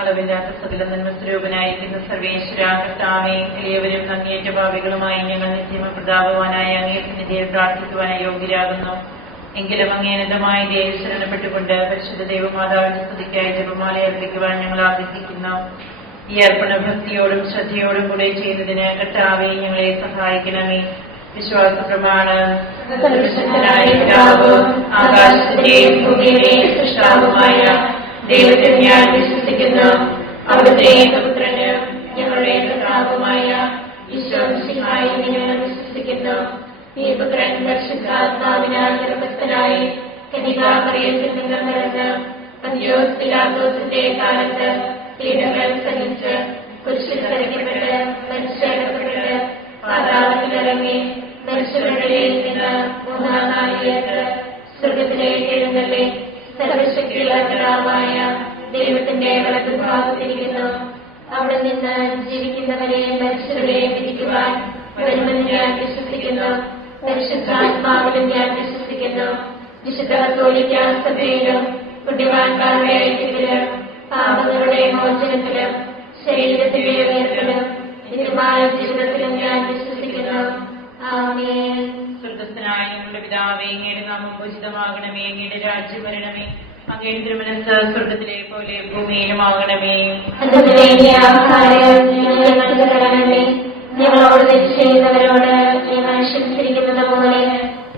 അളവില്ലാത്ത സകല നന്മസ്വരൂപനായിരിക്കുന്ന സർവേശ്വര കർത്താവേ, എളിയവരും നന്ദിയേറ്റ ഭാവികളുമായി ഞങ്ങൾ നിത്യമ പ്രതാപവാനായ അങ്ങേ സന്നിധിയിൽ പ്രാർത്ഥിക്കുവാനായി യോഗ്യരാകുന്നു. എങ്കിലും അങ്ങേനതമായ ദേവി ശരണപ്പെട്ടുകൊണ്ട് പരിശുദ്ധ ദൈവമാതാവിന്റെ സ്തുതിക്കായി ജപമാല അർപ്പിക്കുവാൻ ഞങ്ങൾ ആഗ്രഹിക്കുന്നു. ഈ അർപ്പണ ഭക്തിയോടും ശ്രദ്ധയോടും കൂടെ ചെയ്യുന്നതിന് കർത്താവേ ഞങ്ങളെ സഹായിക്കണമേ. വിശ്വാസ പ്രമാണം. ആകാശത്തിന്റെയും ഭൂമിയുടെയും സൃഷ്ടാവുമായ ദൈവത്തിൽ ഞാൻ വിശ്വസിക്കുന്നു. അവിടുത്തെ ഏകപുത്രന് ഞങ്ങളുടെ കർത്താവുമായ ഈശോമിശിഹായിൽ ഞങ്ങൾ വിശ്വസിക്കുന്നു. ഈ പുത്രൻ പരിശുദ്ധാത്മാവിനാൽ ഗർഭസ്ഥനായി കന്യകാമറിയത്തിൽ നിന്ന് പിറന്ന് പന്തിയോസ് പിലാത്തോസിന്റെ കാലത്ത് പീഡകൾ സഹിച്ച് കുരിശിൽ തറയ്ക്കപ്പെട്ട് മരിച്ചടക്കപ്പെട്ട് പാതാളത്തിലിറങ്ങി മരിച്ചവരുടെ നിന്ന് മൂന്നാം നാളിലേക്ക് സ്വർഗത്തിലേക്ക് എഴുന്നള്ളി സർവശക്തിയുള്ള പിതാവായ ദൈവത്തിന്റെ വലതുഭാഗത്തിരിക്കുന്നു. അവിടെ നിന്ന് ജീവിക്കുന്നവരെയും മരിച്ചവരെയും വിധിക്കുവാൻ വരുമെന്ന് ഞാൻ വിശ്വസിക്കുന്നു. പരിശുദ്ധാത്മാവിലും ഞാൻ വിശ്വസിക്കുന്നു. വിശുദ്ധ കത്തോലിക്ക സഭയിലും പുണ്യവാന്മാരുടെ ഐക്യത്തിലും പാപങ്ങളുടെ മോചനത്തിലും ശരീരത്തിലെ ഉയർത്തലും നിത്യമായ ജീവിതത്തിലും ഞാൻ വിശ്വസിക്കുന്നു. ആമേൻ. സ്വർഗ്ഗസ്ഥനായ ഞങ്ങളുടെ പിതാവേ, അങ്ങയുടെ നാമം പൂജിതമാകണമേ. അങ്ങയുടെ രാജ്യം വരണമേ. അങ്ങയുടെ തിരുമനസ്സ് സ്വർഗ്ഗത്തിലെ പോലെ ഭൂമിയിലുമാകണമേ. ഞങ്ങളോട് തെറ്റ് ചെയ്യുന്നവരോട് ഞങ്ങൾ ക്ഷമിച്ചിരിക്കുന്നത് പോലെ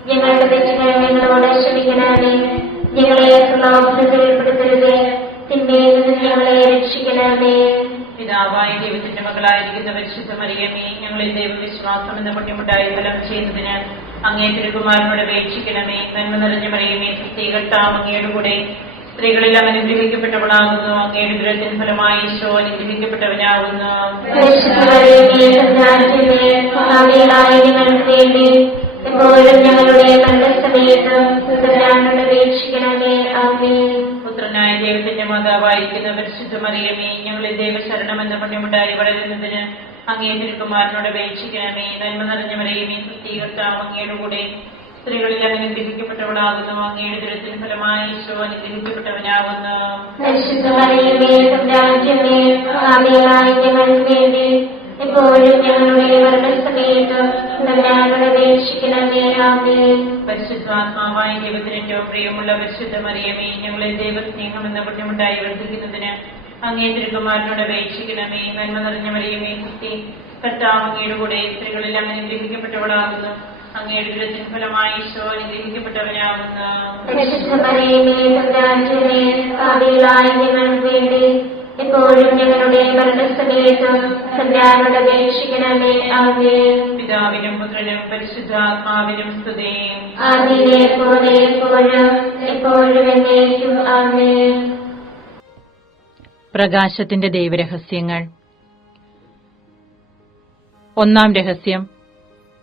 ഞങ്ങളുടെ തെറ്റുകൾ ഞങ്ങളോട് ക്ഷമിക്കണമേ. ഞങ്ങളെ പ്രലോഭനത്തിൽ ഉൾപ്പെടുത്തരുതേ, തിന്മയിൽ നിന്ന് ഞങ്ങളെ രക്ഷിക്കണമേ. പിതാവായ ദൈവത്തിന്റെ മകളായിരിക്കുന്ന പരിശുദ്ധ മറിയമേ, ഞങ്ങളെ ദൈവവിശ്വാസം എന്ന പുണ്യമുണ്ടായി ഫലം ചെയ്യുന്നതിന് അങ്ങേ തിരുകുമാരനോട് അപേക്ഷിക്കണമേ. നന്മ നിറഞ്ഞ മറിയമേ, കർത്താവ് അങ്ങയുടെ കൂടെ സ്ത്രീകളെല്ലാം അനുഗ്രഹിക്കപ്പെട്ടവളാകുന്നു. അങ്ങയുടെ ദുരത്തിന് ഫലമായി ഈശോ അനുഗ്രഹിക്കപ്പെട്ടവനാകുന്നു. പുത്രനായ ദൈവത്തിന്റെ മാതാവായിരിക്കുന്ന പരിശുദ്ധ മറിയമേ, ഞങ്ങളെ ദൈവശരണം എന്ന പുണ്യമുണ്ടായി വളരുന്നതിന് അങ്ങേ തിരുകുമാരനോട് അപേക്ഷിക്കണമേ. നന്മ നിറഞ്ഞ മറിയമേ, കർത്താവ് അങ്ങയുടെ കൂടെ സ്ത്രീകളിൽ അനുഗ്രഹിക്കപ്പെട്ടവളാകുന്നു. അങ്ങയുടെ ദുരത്തിന് ഫലമായി ഈശോ അനുഗ്രഹിക്കപ്പെട്ടവനാകുന്നു. പരിശുദ്ധാത്മാവായ ദൈവത്തിന് ഏറ്റവും പ്രിയമുള്ള പരിശുദ്ധ മറിയമേ, ഞങ്ങളെ ദൈവസ്നേഹം എന്ന പുണ്യമുണ്ടായി വർദ്ധിക്കുന്നതിന് അങ്ങേ തിരുകുമാരനോട് അപേക്ഷിക്കണമേ. നന്മ നിറഞ്ഞ മറിയമേ, കർത്താവ് അങ്ങയുടെ കൂടെ സ്ത്രീകളെല്ലാം അനുഗ്രഹിക്കപ്പെട്ടവളാകുന്നു. അങ്ങയുടെ ദുരത്തിന് ഫലമായി ഈശോ അനുഗ്രഹിക്കപ്പെട്ടവനാകുന്നു. എപ്പോഴും ഞങ്ങളുടെ മരണസമയത്തും തമ്പുരാനോട് അപേക്ഷിക്കണമേ. ആമേൻ. പിതാവിനും പുത്രനും പരിശുദ്ധാത്മാവിനും സ്തുതി. ആദിയിലെ പോലെ എപ്പോഴും എപ്പോഴും എന്നേക്കും. ആമേൻ. പ്രകാശത്തിന്റെ ദൈവരഹസ്യങ്ങൾ. ഒന്നാം രഹസ്യം.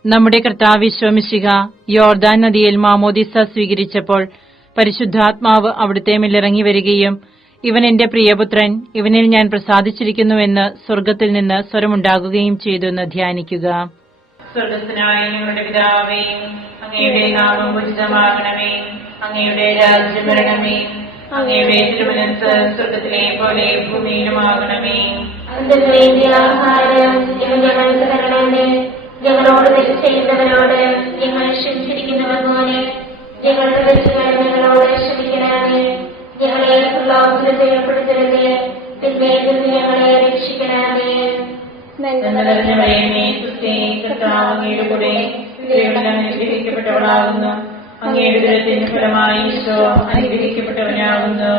നമ്മുടെ കർത്താവ് ഈശോ മിശിഹ യോർദാൻ നദിയിൽ മാമോദിസ സ്വീകരിച്ചപ്പോൾ പരിശുദ്ധാത്മാവ് അവിടുത്തെ മേലിറങ്ങി വരികയും ഇവൻ എന്റെ പ്രിയപുത്രൻ, ഇവനിൽ ഞാൻ പ്രസാദിച്ചിരിക്കുന്നുവെന്ന് സ്വർഗ്ഗത്തിൽ നിന്ന് സ്വരമുണ്ടാകുകയും ചെയ്തു എന്ന് ധ്യാനിക്കുക. സ്വർഗ്ഗസ്ഥനായ ഞങ്ങളുടെ പിതാവേ, അങ്ങയുടെ നാമം പൂജിതമാകണമേ. അങ്ങയുടെ രാജ്യം വരണമേ. അങ്ങയുടെ തിരുമനസ്സ് സ്വർഗ്ഗത്തിലെ പോലെ ഭൂമിയിലുമാകണമേ. ആഹാരം ഞങ്ങൾക്ക് തരണമേ. ഞങ്ങളോട് തെറ്റ് ചെയ്യുന്നവരോട് ഞങ്ങൾ ക്ഷമിച്ചിരിക്കുന്നത് പോലെ ഞങ്ങളുടെ തെറ്റുകൾ ഞങ്ങളോട് ക്ഷമിക്കണമേ. ഞങ്ങളെ പ്രലോഭനത്തിൽ ഉൾപ്പെടുത്തരുതേ, തിന്മയിൽ നിന്ന് ഞങ്ങളെ രക്ഷിക്കണമേ. കർത്താവ് അങ്ങയുടെ കൂടെ സ്ത്രീകളിൽ അനുഗ്രഹിക്കപ്പെട്ടവളാകുന്നു. അങ്ങയുടെ ദുരത്തിന് ഫലമായി ഈശോ അനുഗ്രഹിക്കപ്പെട്ടവനാകുന്നു.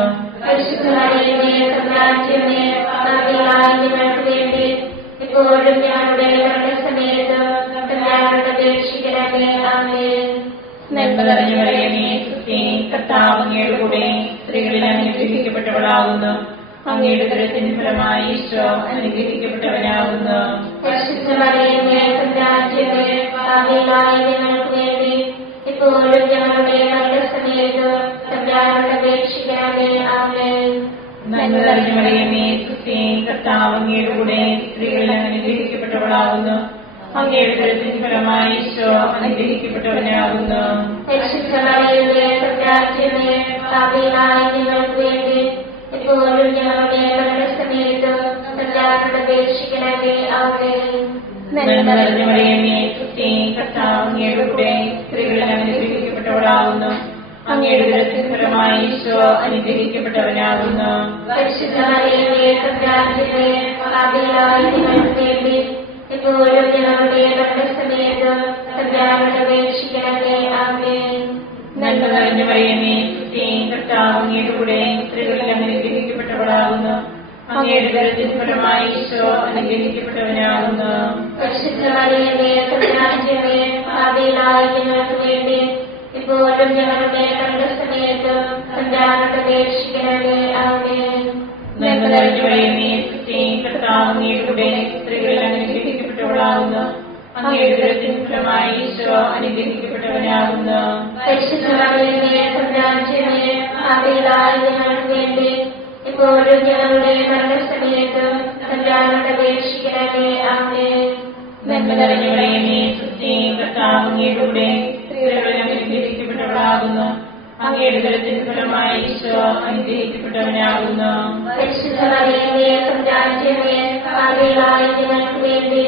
ഞങ്ങൾക്ക് വേണ്ടി എപ്പോഴും ഞങ്ങളുടെ മരണസമയത്ത് തമ്പുരാനോട് അപേക്ഷിക്കണമേ. ആമേൻ. നന്മ നിറഞ്ഞ മറിയമേ, കർത്താവ് അങ്ങയുടെ കൂടെ സ്ത്രീകളിൽ അനുഗ്രഹിക്കപ്പെട്ടവളാകുന്നു. അങ്ങയുടെ ദുരത്തിന് ഫലമായി ഈശോ അനുഗ്രഹിക്കപ്പെട്ടവനാകുന്നു. ഞങ്ങൾക്ക് വേണ്ടി എപ്പോഴും ഞങ്ങളുടെ മരണസമയത്ത് തമ്പുരാനോട് അപേക്ഷിക്കണമേ. ആമേൻ. നന്മ നിറഞ്ഞ മറിയമേ, കർത്താവ് അങ്ങയുടെ കൂടെ സ്ത്രീകളിൽ അനുഗ്രഹിക്കപ്പെട്ടവളാകുന്നു. അങ്ങയുടെ ദുരത്തിന് ഫലമായി ഈശോ അനുഗ്രഹിക്കപ്പെട്ടവനാകുന്നു. ഞങ്ങൾക്ക് വേണ്ടി എപ്പോഴും ഞങ്ങളുടെ അപേക്ഷിക്കണമേ. ആമേൻ. നന്മ നിറഞ്ഞ മറിയമേ, സുസ്തി, കർത്താവ് അങ്ങയുടെ കൂടെ സ്ത്രീകളിൽ അനുഗ്രഹിക്കപ്പെട്ടവളാകുന്നു. അങ്ങയുടെ ഉദരത്തിൻ ഫലമായി ഈശോ അനുഗ്രഹിക്കപ്പെട്ടവനാകുന്നു. പരിശുദ്ധ മറിയമേ, തമ്പുരാന്റമ്മേ, പാപികളായ ഞങ്ങൾക്ക് വേണ്ടി ഇപ്പോഴും ഞങ്ങളുടെ മരണസമയത്ത് തമ്പുരാനോട് അപേക്ഷിക്കണമേ. ആമേൻ. നന്മ നിറഞ്ഞ മറിയമേ, സുസ്തി, കർത്താവ് അങ്ങയുടെ കൂടെ സ്ത്രീകളിൽ അനുഗ്രഹിക്കപ്പെട്ടവളാകുന്നു. അങ്ങയുടെ ഉദരത്തിൻ ഫലമായി ഈശോ അനുഗ്രഹിക്കപ്പെട്ടവനാകുന്നു. പരിശുദ്ധ മറിയമേ, തമ്പുരാന്റമ്മേ, പാപികളായ ഞങ്ങൾക്ക് വേണ്ടി ഇപ്പോഴും ഞങ്ങളുടെ മരണസമയത്ത് തമ്പുരാനോട് അപേക്ഷിക്കണമേ. ആമേൻ. നന്മ നിറഞ്ഞ മറിയമേ, സുസ്തി, കർത്താവ് അങ്ങയുടെ കൂടെ സ്ത്രീകളിൽ അനുഗ്രഹിക്കപ്പെട്ടവളാകുന്നു. അങ്ങയുടെ ഉദരത്തിൻ ഫലമായി ഈശോ അനുഗ്രഹിക്കപ്പെട്ടവനാകുന്നു. പരിശുദ്ധ മറിയമേ, തമ്പുരാന്റമ്മേ, പാപികളായ ഞങ്ങൾക്ക് വേണ്ടി ഇപ്പോഴും ഞങ്ങളുടെ മരണസമയത്ത് തമ്പുരാനോട് അപേക്ഷിക്കണമേ. ആമേൻ. നന്മ നിറഞ്ഞ മറിയമേ, സുസ്തി, കർത്താവ് അങ്ങയുടെ കൂടെ സ്ത്രീകളിൽ അനുഗ്രഹിക്കപ്പെട്ടവളാകുന്നു. അങ്ങയുടെ ഉദരത്തിൻ ഫലമായി ഈശോ അനുഗ്രഹിക്കപ്പെട്ടവനാകുന്നു. പരിശുദ്ധ മറിയമേ, തമ്പുരാന്റമ്മേ, പാപികളായ ഞങ്ങൾക്ക് വേണ്ടി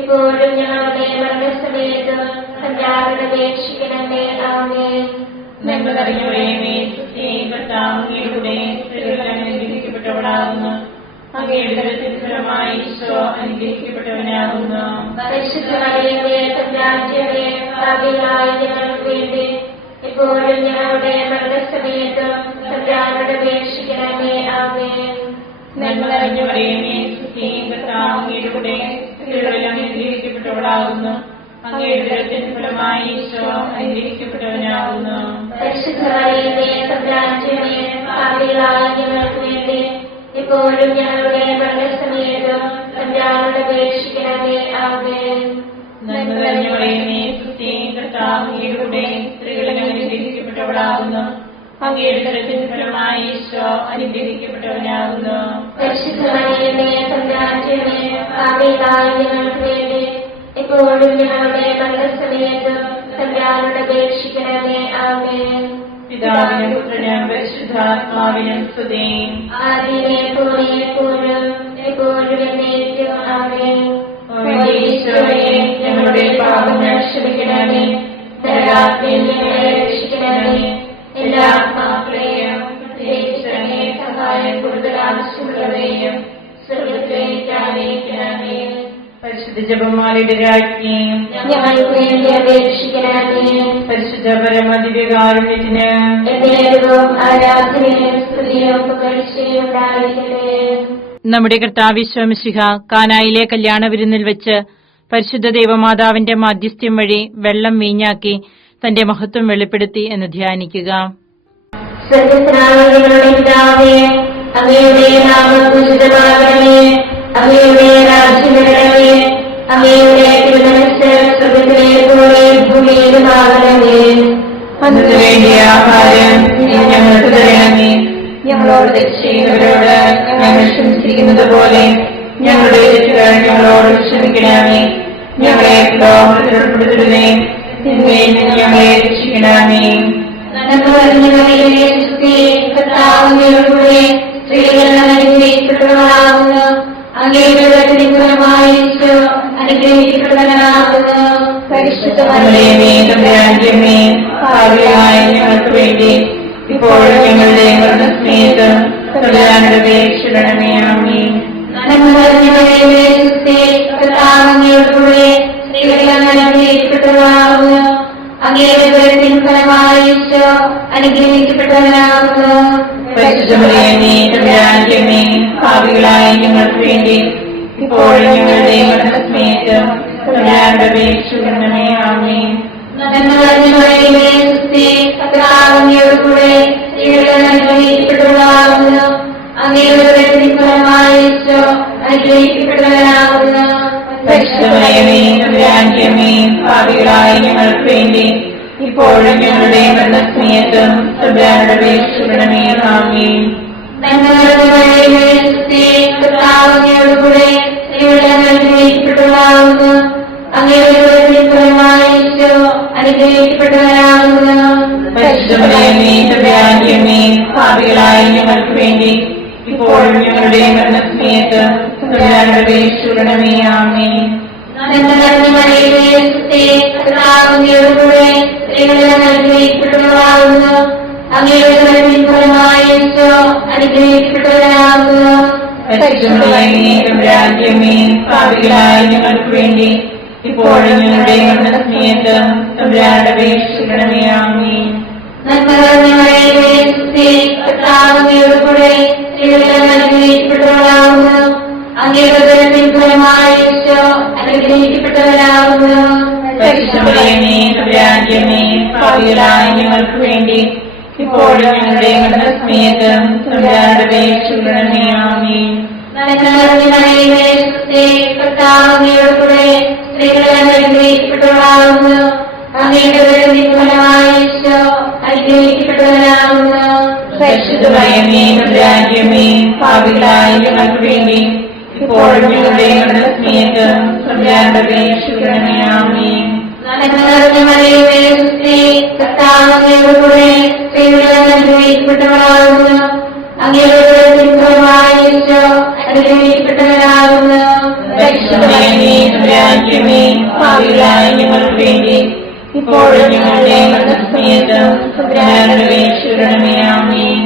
ഇപ്പോഴും ഞങ്ങളുടെ മരണസമയത്ത് തമ്പുരാനോട് അപേക്ഷിക്കണമേ. ആമേൻ. നന്മ നിറഞ്ഞ മറിയമേ, സുസ്തി, കർത്താവ് അങ്ങയുടെ കൂടെ സ്ത്രീകളിൽ അനുഗ്രഹിക്കപ്പെട്ടവളാകുന്നു. അങ്ങയുടെ ഉദരത്തിൻ ഫലമായി ഈശോ അനുഗ്രഹിക്കപ്പെട്ടവനാകുന്നു. പരിശുദ്ധ മറിയമേ, തമ്പുരാന്റമ്മേ, പാപികളായ ഞങ്ങൾക്ക് വേണ്ടി ഇപ്പോഴും ഞങ്ങളുടെ മരണസമയത്ത് തമ്പുരാനോട് അപേക്ഷിക്കണമേ. ആമേൻ. നന്മ നിറഞ്ഞ മറിയമേ, സുസ്തി, കർത്താവ് അങ്ങയുടെ കൂടെ സ്ത്രീകളിൽ അനുഗ്രഹിക്കപ്പെട്ടവളാകുന്നു. അങ്ങയുടെ ഉദരത്തിൻ ഫലമായി ഈശോ അനുഗ്രഹിക്കപ്പെട്ടവനാകുന്നു. പരിശുദ്ധ മറിയമേ, തമ്പുരാന്റമ്മേ, പാപികളായ ഞങ്ങൾക്ക് വേണ്ടി ഇപ്പോഴും ഞങ്ങളുടെ മരണസമയത്ത് തമ്പുരാനോട് അപേക്ഷിക്കണമേ. ആമേൻ. നന്മ നിറഞ്ഞ മറിയമേ, സുസ്തി, കർത്താവ് അങ്ങയുടെ കൂടെ സ്ത്രീകളിൽ അനുഗ്രഹിക്കപ്പെട്ടവളാകുന്നു. അങ്ങയുടെ ഉദരത്തിൻ ഫലമായി ഈശോ അനുഗ്രഹിക്കപ്പെട്ടവനാകുന്നു. പരിശുദ്ധ മറിയമേ, തമ്പുരാന്റമ്മേ, പാപികളായ ഞങ്ങൾക്ക് വേണ്ടി ഇപ്പോഴും ഞങ്ങളുടെ മരണസമയത്ത് തമ്പുരാനോട് അപേക്ഷിക്കണമേ. ആമേൻ. പിതാവിനും പുത്രനും പരിശുദ്ധാത്മാവിനും സ്തുതി. ആദിയിലെ പോലെ എപ്പോഴും എപ്പോഴും എന്നേക്കും. ആമേൻ. ഈശോയെ, ഞങ്ങളുടെ പാപങ്ങൾ ക്ഷമിക്കണമേ. നരകാഗ്നിയിൽ ഞങ്ങളെ രക്ഷിക്കണമേ. എല്ലാ ആത്മാക്കളെയും പ്രത്യേകിച്ച് അങ്ങേ സഹായം കൂടുതൽ ആവശ്യമുള്ളവരെയും സ്വർഗ്ഗത്തിലേക്ക് ആനയിക്കണമേ. പരിശുദ്ധ ജപമാലയുടെ രാജ്ഞിയും ഞങ്ങൾക്ക് വേണ്ടി അപേക്ഷിക്കണമേ. പരിശുദ്ധ പരമദിവ്യകാരുണ്യത്തിന് എന്നേരവും ആരാധനയും സ്തുതിയും പുകഴ്ചയും ഉണ്ടായിരിക്കട്ടെ. നമ്മുടെ കർത്താവ് മിശിഹ കാനായിലെ കല്യാണ വിരുന്നിൽ വെച്ച് പരിശുദ്ധ ദൈവമാതാവിന്റെ മാധ്യസ്ഥ്യം വഴി വെള്ളം വീഞ്ഞാക്കി തന്റെ മഹത്വം വെളിപ്പെടുത്തി എന്ന് ധ്യാനിക്കുക. സ്വർഗ്ഗസ്ഥനായ ഞങ്ങളുടെ പിതാവേ, അങ്ങയുടെ നാമം പൂജിതമാകണമേ. അങ്ങയുടെ രാജ്യം വരണമേ. അങ്ങയുടെ തിരുമനസ്സ് സ്വർഗ്ഗത്തിലെ പോലെ ഭൂമിയിലുമാകണമേ. അതിനു വേണ്ടിയ ആഹാരം ഞങ്ങൾക്ക് തരണമേ. ഞങ്ങളോട് തെറ്റ് ചെയ്യുന്നവരോട് ഞങ്ങൾ ക്ഷമിച്ചിരിക്കുന്നത് പോലെ ഞങ്ങളുടെ തെറ്റുകൾ ഞങ്ങളോട് ക്ഷമിക്കണമേ. ഞങ്ങളെ പ്രലോഭനത്തിൽ ഉൾപ്പെടുത്തരുതേ, തിന്മയിൽ നിന്ന് ഞങ്ങളെ രക്ഷിക്കണമേ. നന്മ നിറഞ്ഞ മറിയമേ, സുസ്തി, കർത്താവ് അങ്ങയുടെ കൂടെ സ്ത്രീകൾ അനുഗ്രഹിക്കപ്പെട്ടവളാകുന്നു. അങ്ങയുടെ ഉദരത്തിൻ ഫലമായി ഈശോ അനുഗ്രഹിക്കപ്പെട്ടവനാകുന്നു. പരിശുദ്ധ മറിയമേ, തമ്പുരാന്റമ്മേ, പാപികളായ ഞങ്ങൾക്ക് വേണ്ടി ഇപ്പോഴും ഞങ്ങളുടെ മരണസമയത്ത് തമ്പുരാനോട് അപേക്ഷിക്കണമേ. ആമേൻ. നന്മ നിറഞ്ഞ മറിയമേ, സുസ്തി, കർത്താവ് അങ്ങയുടെ കൂടെ സ്ത്രീകൾ അനുഗ്രഹിക്കപ്പെട്ടവളാകുന്നു. അങ്ങയുടെ ഉദരത്തിൻ ഫലമായി ഈശോ അനുഗ്രഹിക്കപ്പെട്ടവനാകുന്നു. പരിശുദ്ധ മറിയമേ, തമ്പുരാന്റമ്മേ, പാപികളായ ഞങ്ങൾക്ക് വേണ്ടി ഇപ്പോഴും ഞങ്ങളുടെ മരണസമയത്ത് തമ്പുരാനോട് അപേക്ഷിക്കണമേ. ആമേൻ. നന്മ നിറഞ്ഞ മറിയമേ, സുസ്തി, കർത്താവ് അങ്ങയുടെ കൂടെ സ്ത്രീകൾ അനുഗ്രഹിക്കപ്പെട്ടവളാകുന്നു. അങ്ങയുടെ ഉദരത്തിൻ ഫലമായി ഈശോ അനുഗ്രഹിക്കപ്പെട്ടവനാകുന്നു. പരിശുദ്ധ മറിയമേ, തമ്പുരാന്റമ്മേ, പാപികളായ ഞങ്ങൾക്ക് വേണ്ടി ഇപ്പോഴും ഞങ്ങളുടെ മരണസമയത്ത് തമ്പുരാനോട് അപേക്ഷിക്കണമേ. ആമേൻ. നന്മ നിറഞ്ഞ മറിയമേ, സുസ്തി, കർത്താവ് അങ്ങയുടെ കൂടെ സ്ത്രീകൾ അനുഗ്രഹിക്കപ്പെട്ടവളാകുന്നു. അങ്ങയുടെ ഉദരത്തിൻ ഫലമായി ഈശോ അനുഗ്രഹിക്കപ്പെട്ടവനാകുന്നു. പരിശുദ്ധ മറിയമേ, തമ്പുരാന്റമ്മേ, പാപികളായ ഞങ്ങൾക്ക് വേണ്ടി ഇപ്പോഴും ഞങ്ങളുടെ മരണസമയത്ത് തമ്പുരാനോട് അപേക്ഷിക്കണമേ. ആമേൻ. നന്മ നിറഞ്ഞ മറിയമേ, സുസ്ഥി, കർത്താവ് അങ്ങയോടുകൂടെ സ്ത്രീകളിൽ അങ്ങ് അനുഗ്രഹിക്കപ്പെട്ടവളാകുന്നു. അങ്ങയുടെ ഉദരത്തിൻ ഫലമായി ഈശോ അനുഗ്രഹിക്കപ്പെട്ടവനാകുന്നു. പരിശുദ്ധമറിയമേ, തമ്പുരാന്റെ അമ്മേ, പാപികളായ ഞങ്ങൾക്ക് വേണ്ടി ഇപ്പോഴും ഞങ്ങളുടെ മരണസമയത്തും തമ്പുരാനോട് അപേക്ഷിക്കണമേ. ആമേൻ. നന്മ നിറഞ്ഞ മറിയമേ, സുസ്ഥി, കർത്താവ് അങ്ങയോടുകൂടെ സ്ത്രീകളിൽ അങ്ങ് അനുഗ്രഹിക്കപ്പെട്ടവളാകുന്നു. അങ്ങയുടെ ഉദരത്തിൻ ഫലമായി ഈശോ അനുഗ്രഹിക്കപ്പെട്ടവനാകുന്നു. പരിശുദ്ധമറിയമേ, തമ്പുരാന്റെ അമ്മേ, പാപികളായ ഞങ്ങൾക്ക് വേണ്ടി ഇപ്പോഴും ഞങ്ങളുടെ മരണസമയത്തും തമ്പുരാനോട് അപേക്ഷിക്കണമേ. ആമേൻ. നന്മ നിറഞ്ഞ മറിയമേ, സുസ്ഥി, കർത്താവ് അങ്ങയോടുകൂടെ സ്ത്രീകളിൽ അങ്ങ് അനുഗ്രഹിക്കപ്പെട്ടവളാകുന്നു. അങ്ങയുടെ ഉദരത്തിൻ ഫലമായി ഈശോ അനുഗ്രഹിക്കപ്പെട്ടവനാകുന്നു. പരിശുദ്ധമറിയമേ, തമ്പുരാന്റെ അമ്മേ, പാപികളായ ഞങ്ങൾക്ക് വേണ്ടി ഇപ്പോഴും ഞങ്ങളുടെ മരണസമയത്തും തമ്പുരാനോട് അപേക്ഷിക്കണമേ. ആമേൻ. നന്മ നിറഞ്ഞ മറിയമേ, സുസ്ഥി, കർത്താവ് അങ്ങയോടുകൂടെ സ്ത്രീകളിൽ അങ്ങ് അനുഗ്രഹിക്കപ്പെട്ടവളാകുന്നു. അങ്ങയുടെ ഉദരത്തിൻ ഫലമായി ഈശോ അനുഗ്രഹിക്കപ്പെട്ടവനാകുന്നു. പരിശുദ്ധമറിയമേ, തമ്പുരാന്റെ അമ്മേ, പാപികളായ ഞങ്ങൾക്ക് വേണ്ടി ഇപ്പോഴും ഞങ്ങളുടെ മരണസമയത്തും തമ്പുരാനോട് അപേക്ഷിക്കണമേ. ആമേൻ.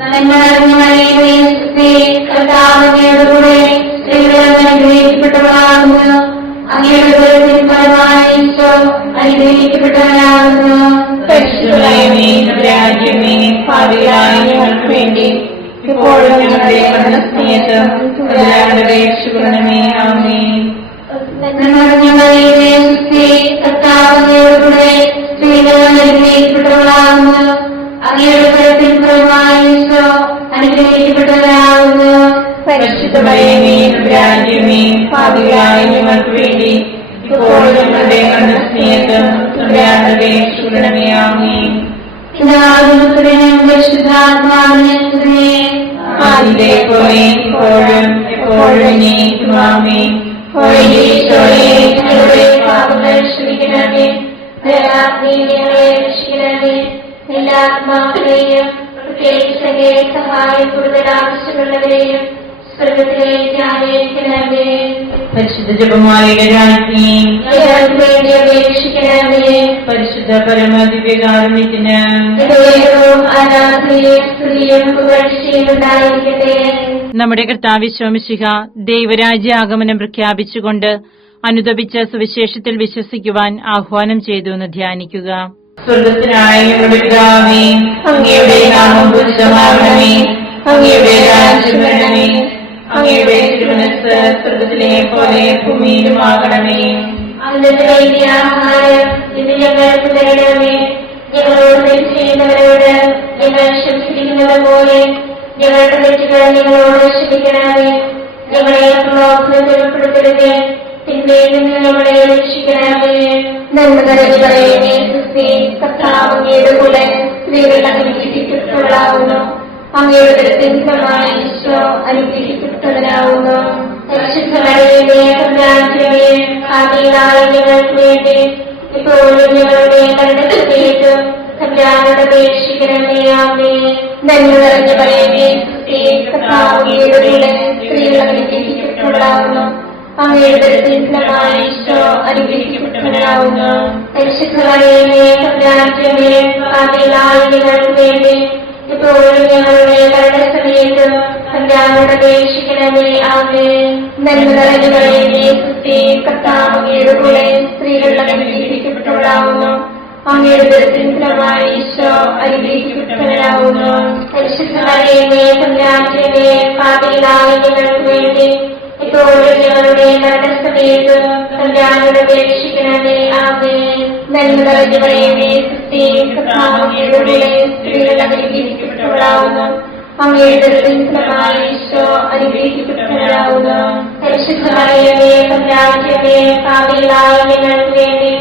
നന്മ നിറഞ്ഞ മറിയമേ, സുസ്ഥി, കർത്താവ് അങ്ങയോടുകൂടെ സ്ത്രീകളിൽ അങ്ങ് അനുഗ്രഹിക്കപ്പെട്ടവളാകുന്നു. അങ്ങയുടെ ഉദരത്തിൻ ഫലമായി ഈശോ അനുഗ്രഹിക്കപ്പെട്ടവനാകുന്നു. പരിശുദ്ധമറിയമേ, തമ്പുരാന്റെ അമ്മേ, പാപികളായ ഞങ്ങൾക്ക് വേണ്ടി ഇപ്പോഴും ഞങ്ങളുടെ മരണസമയത്തും തമ്പുരാനോട് അപേക്ഷിക്കണമേ. ആമേൻ. നന്മ നിറഞ്ഞ മറിയമേ, സുസ്ഥി, കർത്താവ് അങ്ങയോടുകൂടെ സ്ത്രീകളിൽ അങ്ങ് അനുഗ്രഹിക്കപ്പെട്ടവളാകുന്നു. അങ്ങയുടെ ഉദരത്തിൻ ഫലമായി ഈശോ അനുഗ്രഹിക്കപ്പെട്ടവനാകുന്നു. പരിശുദ്ധമറിയമേ, തമ്പുരാന്റെ അമ്മേ, പാപികളായ ഞങ്ങൾക്ക് വേണ്ടി ഇപ്പോഴും ഞങ്ങളുടെ മരണസമയത്തും തമ്പുരാനോട് അപേക്ഷിക്കണമേ. ആമേൻ. പിതാവിനും പുത്രനും പരിശുദ്ധാത്മാവിനും സ്തുതി. ആദിയിലെ പോലെ ഇപ്പോഴും എപ്പോഴും എന്നേക്കും. ആമേൻ. ഓ ഈശോയെ, ഞങ്ങളുടെ പാപങ്ങൾ ക്ഷമിക്കണമേ. ദയാബ്ദിയിൽ ഞങ്ങളെ രക്ഷിക്കണമേ. എല്ലാ ആത്മാക്കളെയും പ്രത്യേകിച്ച് അങ്ങേ സഹായം കൂടുതൽ ആവശ്യമുള്ളവരെയും സ്വർഗത്തിലേക്ക് ആനയിക്കണമേ. പരിശുദ്ധ ജപമാലയുടെ രാജ്ഞി, ഞങ്ങൾക്ക് വേണ്ടി അപേക്ഷിക്കണമേ. പരിശുദ്ധ പരമദിവ്യകാരുണ്യത്തിന് ദൈവവും ആരാധനയും സ്തുതിയും പുകഴ്ചയും ഉണ്ടായിരിക്കട്ടെ. നമ്മുടെ കർത്താവ് ശോമിശിഹ ദൈവരാജ്യ ആഗമനം പ്രഖ്യാപിച്ചുകൊണ്ട് അനുദപിച്ച സുവിശേഷത്തിൽ വിശ്വസിക്കുവാൻ ആഹ്വാനം ചെയ്തു എന്ന് ധ്യാനിക്കുക. സ്വർഗത്തിനായ ഞങ്ങളുടെ പിതാവേ, അങ്ങയുടെ നാമം പൂജിതമാകണമേ. അങ്ങയുടെ രാജ്യം വരണമേ. അങ്ങയുടെ തിരുമനസ്സ് സ്വർഗത്തിലെ പോലെ ഭൂമിയിലുമാകണമേ. അന്നത്തെ വേണ്ടിയ ആഹാരം ഇന്ന് ഞങ്ങൾക്ക് തരണമേ. ഞങ്ങളോട് തെറ്റ് ചെയ്യുന്നവരോട് ഞങ്ങൾ ക്ഷമിച്ചിരിക്കുന്നത് പോലെ ഞങ്ങളുടെ തെറ്റുകൾ ഞങ്ങളോട് ക്ഷമിക്കണമേ. ഞങ്ങളെ പ്രലോഭനത്തിൽ ഉൾപ്പെടുത്തരുതേ, തിന്മയിൽ നിന്ന് ഞങ്ങളെ രക്ഷിക്കണമേ. നന്മ നിറഞ്ഞ മറിയമേ, സുസ്ഥി, കർത്താവ് അങ്ങയുടെ കൂടെ സ്ത്രീകൾ അനുഗ്രഹിക്കപ്പെട്ടവളാകുന്നു. അങ്ങയുടെ ഉദരത്തിൻ ഫലമായി ഈശോ അനുഗ്രഹിക്കപ്പെട്ടവനാകുന്നു. പരിശുദ്ധ മറിയമേ, തമ്പുരാന്റെ അമ്മേ, പാപികളായ ഞങ്ങൾക്ക് വേണ്ടി ഇപ്പോഴും ഞങ്ങളുടെ മരണസമയത്തും തമ്പുരാനോട് അപേക്ഷിക്കണമേ. ആമേൻ. നന്മ നിറഞ്ഞ മറിയമേ, സുസ്ഥി, കർത്താവ് അങ്ങയുടെ കൂടെ സ്ത്രീകൾ അനുഗ്രഹിക്കപ്പെട്ടവളാകുന്നു. അങ്ങയുടെ ഉദരത്തിൻ ഫലമായി ഈശോ അനുഗ്രഹിക്കപ്പെട്ടവനാകുന്നു. പരിശുദ്ധ മറിയമേ, തമ്പുരാന്റെ അമ്മേ, പാപികളായ ഞങ്ങൾക്ക് വേണ്ടി ഇപ്പോഴും ഞങ്ങളുടെ മരണസമയത്തും തമ്പുരാനോട് അപേക്ഷിക്കണമേ. ആമേൻ. നന്മ നിറഞ്ഞ മറിയമേ, സുസ്ഥി, കർത്താവ് അങ്ങയുടെ കൂടെ സ്ത്രീകൾ അനുഗ്രഹിക്കപ്പെട്ടവളാകുന്നു. അങ്ങയുടെ ഉദരത്തിൻ ഫലമായി ഈശോ അനുഗ്രഹിക്കപ്പെട്ടവനാകുന്നു. പരിശുദ്ധ മറിയമേ, തമ്പുരാന്റെ അമ്മേ, പാപികളായ ഞങ്ങൾക്ക് വേണ്ടി ഇപ്പോഴും ഞങ്ങളുടെ മരണസമയത്തും തമ്പുരാനോട് അപേക്ഷിക്കണമേ. ആമേൻ. നന്മ നിറഞ്ഞ മറിയമേ, സുസ്ഥി, കർത്താവ് അങ്ങയുടെ കൂടെ സ്ത്രീകൾ അനുഗ്രഹിക്കപ്പെട്ടവളാകുന്നു. അങ്ങയുടെ ഉദരത്തിൻ ഫലമായി ഈശോ അനുഗ്രഹിക്കപ്പെട്ടവനാകുന്നു. പരിശുദ്ധ മറിയമേ, തമ്പുരാന്റെ അമ്മേ, പാപികളായ ഞങ്ങൾക്ക് വേണ്ടി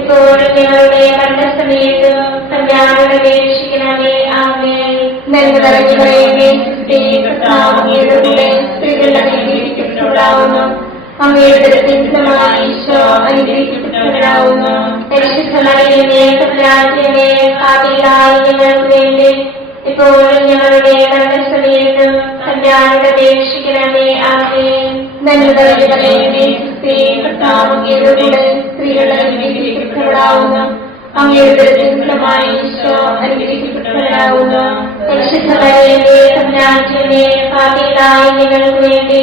ഇപ്പോഴും ഞങ്ങളുടെ മരണസമയത്തും തമ്പുരാനോട് അപേക്ഷിക്കണമേ. ആമേൻ. നന്മ നിറഞ്ഞ മറിയമേ, സുസ്ഥി, കർത്താവ് അങ്ങയുടെ കൂടെ സ്ത്രീകൾ അനുഗ്രഹിക്കപ്പെട്ടവളാകുന്നു. അങ്ങയുടെ ഉദരത്തിൻ ഫലമായി ഈശോ അനുഗ്രഹിക്കപ്പെട്ടവനാകുന്നു. പരിശുദ്ധ മറിയമേ, തമ്പുരാന്റെ അമ്മേ, പാപികളായ ഞങ്ങൾക്ക് വേണ്ടി ഇപ്പോഴും ഞങ്ങളുടെ മരണസമയത്തും തമ്പുരാനോട് അപേക്ഷിക്കണമേ. ആമേൻ. പറയുന്നേ സ്ത്രീ കർത്താവ് അങ്ങയുടെ കൂടെ സ്ത്രീകൾ അനുഗ്രഹിക്കപ്പെട്ടവളാവുന്നു. അങ്ങയുടെ ഫലമായി ഈശോ അനുഗ്രഹിക്കപ്പെട്ടവളാവുന്നു. പരിശുദ്ധ മറിയമേ തമ്പുരാന്റമ്മേ, പാപികളായ ഞങ്ങൾക്ക് വേണ്ടി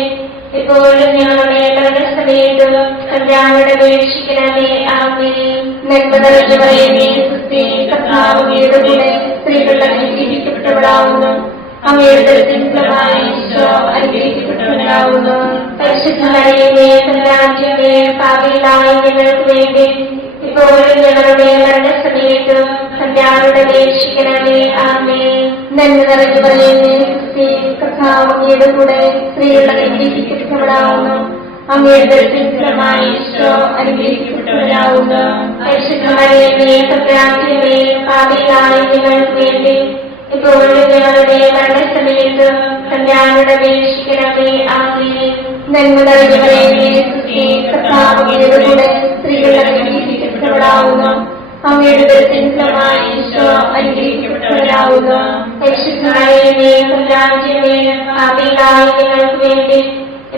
ഇപ്പോഴും ഞങ്ങളുടെ മരണസമയത്തും തമ്പുരാനോട് അപേക്ഷിക്കണമേ. ആമേൻ. നന്മ നിറഞ്ഞ മറിയമേ സ്ത്രീ കർത്താവ് അങ്ങയുടെ കൂടെ സ്ത്രീകൾ അനുഗ്രഹിക്കപ്പെട്ടവളാവുന്നു. അങ്ങയുടെ ഫലമായി ഈശോ അനുഗ്രഹിക്കപ്പെട്ടവനാവുന്നു. പരിശുദ്ധ മറിയമേ തമ്പുരാന്റമ്മേ, പാപികളായ ഞങ്ങൾക്ക് വേണ്ടി ഇപ്പോഴും ഞങ്ങളുടെ മരണസമയത്തും തമ്പുരാനോട് അപേക്ഷിക്കണമേ. ആമേൻ. നന്മ നിറഞ്ഞ മറിയമേ സ്ത്രീ കർത്താവ് അങ്ങയുടെ കൂടെ സ്ത്രീകൾ അനുഗ്രഹിക്കപ്പെട്ടവളാവുന്നു. അങ്ങയുടെ ഫലമായി ഈശോ അനുഗ്രഹിക്കപ്പെട്ടവനാവുന്നു. പരിശുദ്ധ മറിയമേ തമ്പുരാന്റമ്മേ, പാപികളായ ഞങ്ങൾക്ക് വേണ്ടി ഇപ്പോഴും ഞങ്ങളുടെ മരണസമയത്തും തമ്പുരാനോട് അപേക്ഷിക്കണമേ. ആമേൻ. നന്മ നിറഞ്ഞ മറിയമേ സ്ത്രീ കർത്താവ് അങ്ങയുടെ കൂടെ സ്ത്രീകൾ അനുഗ്രഹിക്കപ്പെട്ടവളാവുന്നു. അങ്ങയുടെ ഫലമായി ഈശോ അനുഗ്രഹിക്കപ്പെട്ടവരാവുന്നു. പരിശുദ്ധ മറിയമേ തമ്പുരാന്റമ്മേ, പാപികളായ ഞങ്ങൾക്ക് വേണ്ടി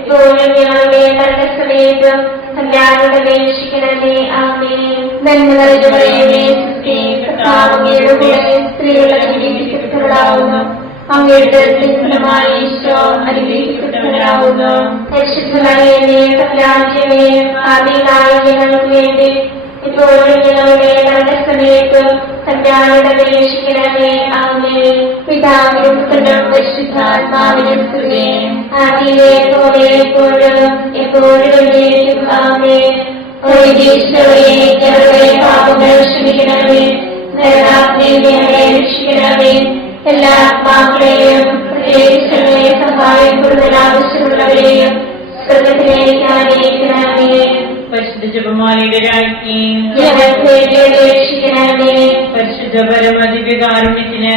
ഇപ്പോഴും ഞങ്ങളുടെ മരണസമയത്തും തമ്പുരാനോട് അപേക്ഷിക്കണമേ. ആമേൻ. നന്മ നിറഞ്ഞ മറിയമേ സ്ത്രീ കർത്താവ് അങ്ങയുടെ കൂടെ സ്ത്രീകൾ അനുഗ്രഹിക്കപ്പെട്ടവളാവുന്നു. അങ്ങയുടെ ഫലമായി ഈശോ അനുഗ്രഹിക്കപ്പെട്ടവരാവുന്നു. പരിശുദ്ധ മറിയമേ തമ്പുരാന്റമ്മേ, പാപികളായ ഞങ്ങൾക്ക് വേണ്ടി ഇപ്പോഴും ഞങ്ങളുടെ മരണസമയത്തും തമ്പുരാനോട് അപേക്ഷിക്കണമേ. ആമേൻ. പിതാവിനും പുത്രനും പരിശുദ്ധാത്മാവിനും സ്തുതി. ആദിയിലെ പോലെ എപ്പോഴും എപ്പോഴും എന്നേക്കും. ആമേൻ. ഈശോയെ ഞങ്ങളുടെ പാപങ്ങൾ ക്ഷമിക്കണമേ. നരകാഗ്നിയിൽ ഞങ്ങളെ രക്ഷിക്കണമേ. എല്ലാ ആത്മാക്കളെയും പ്രത്യേകിച്ച് ഞങ്ങളെ സഹായം കൂടുതൽ ആവശ്യമുള്ളവരെയും സ്വർഗ്ഗത്തിലേക്ക് ആനയിക്കണമേ. പരിശുദ്ധ ജപമാലയുടെ രാജ്ഞി ഞങ്ങൾക്ക് വേണ്ടി അപേക്ഷിക്കണമേ. പരിശുദ്ധ പരമദിവ്യകാരുണ്യത്തിന്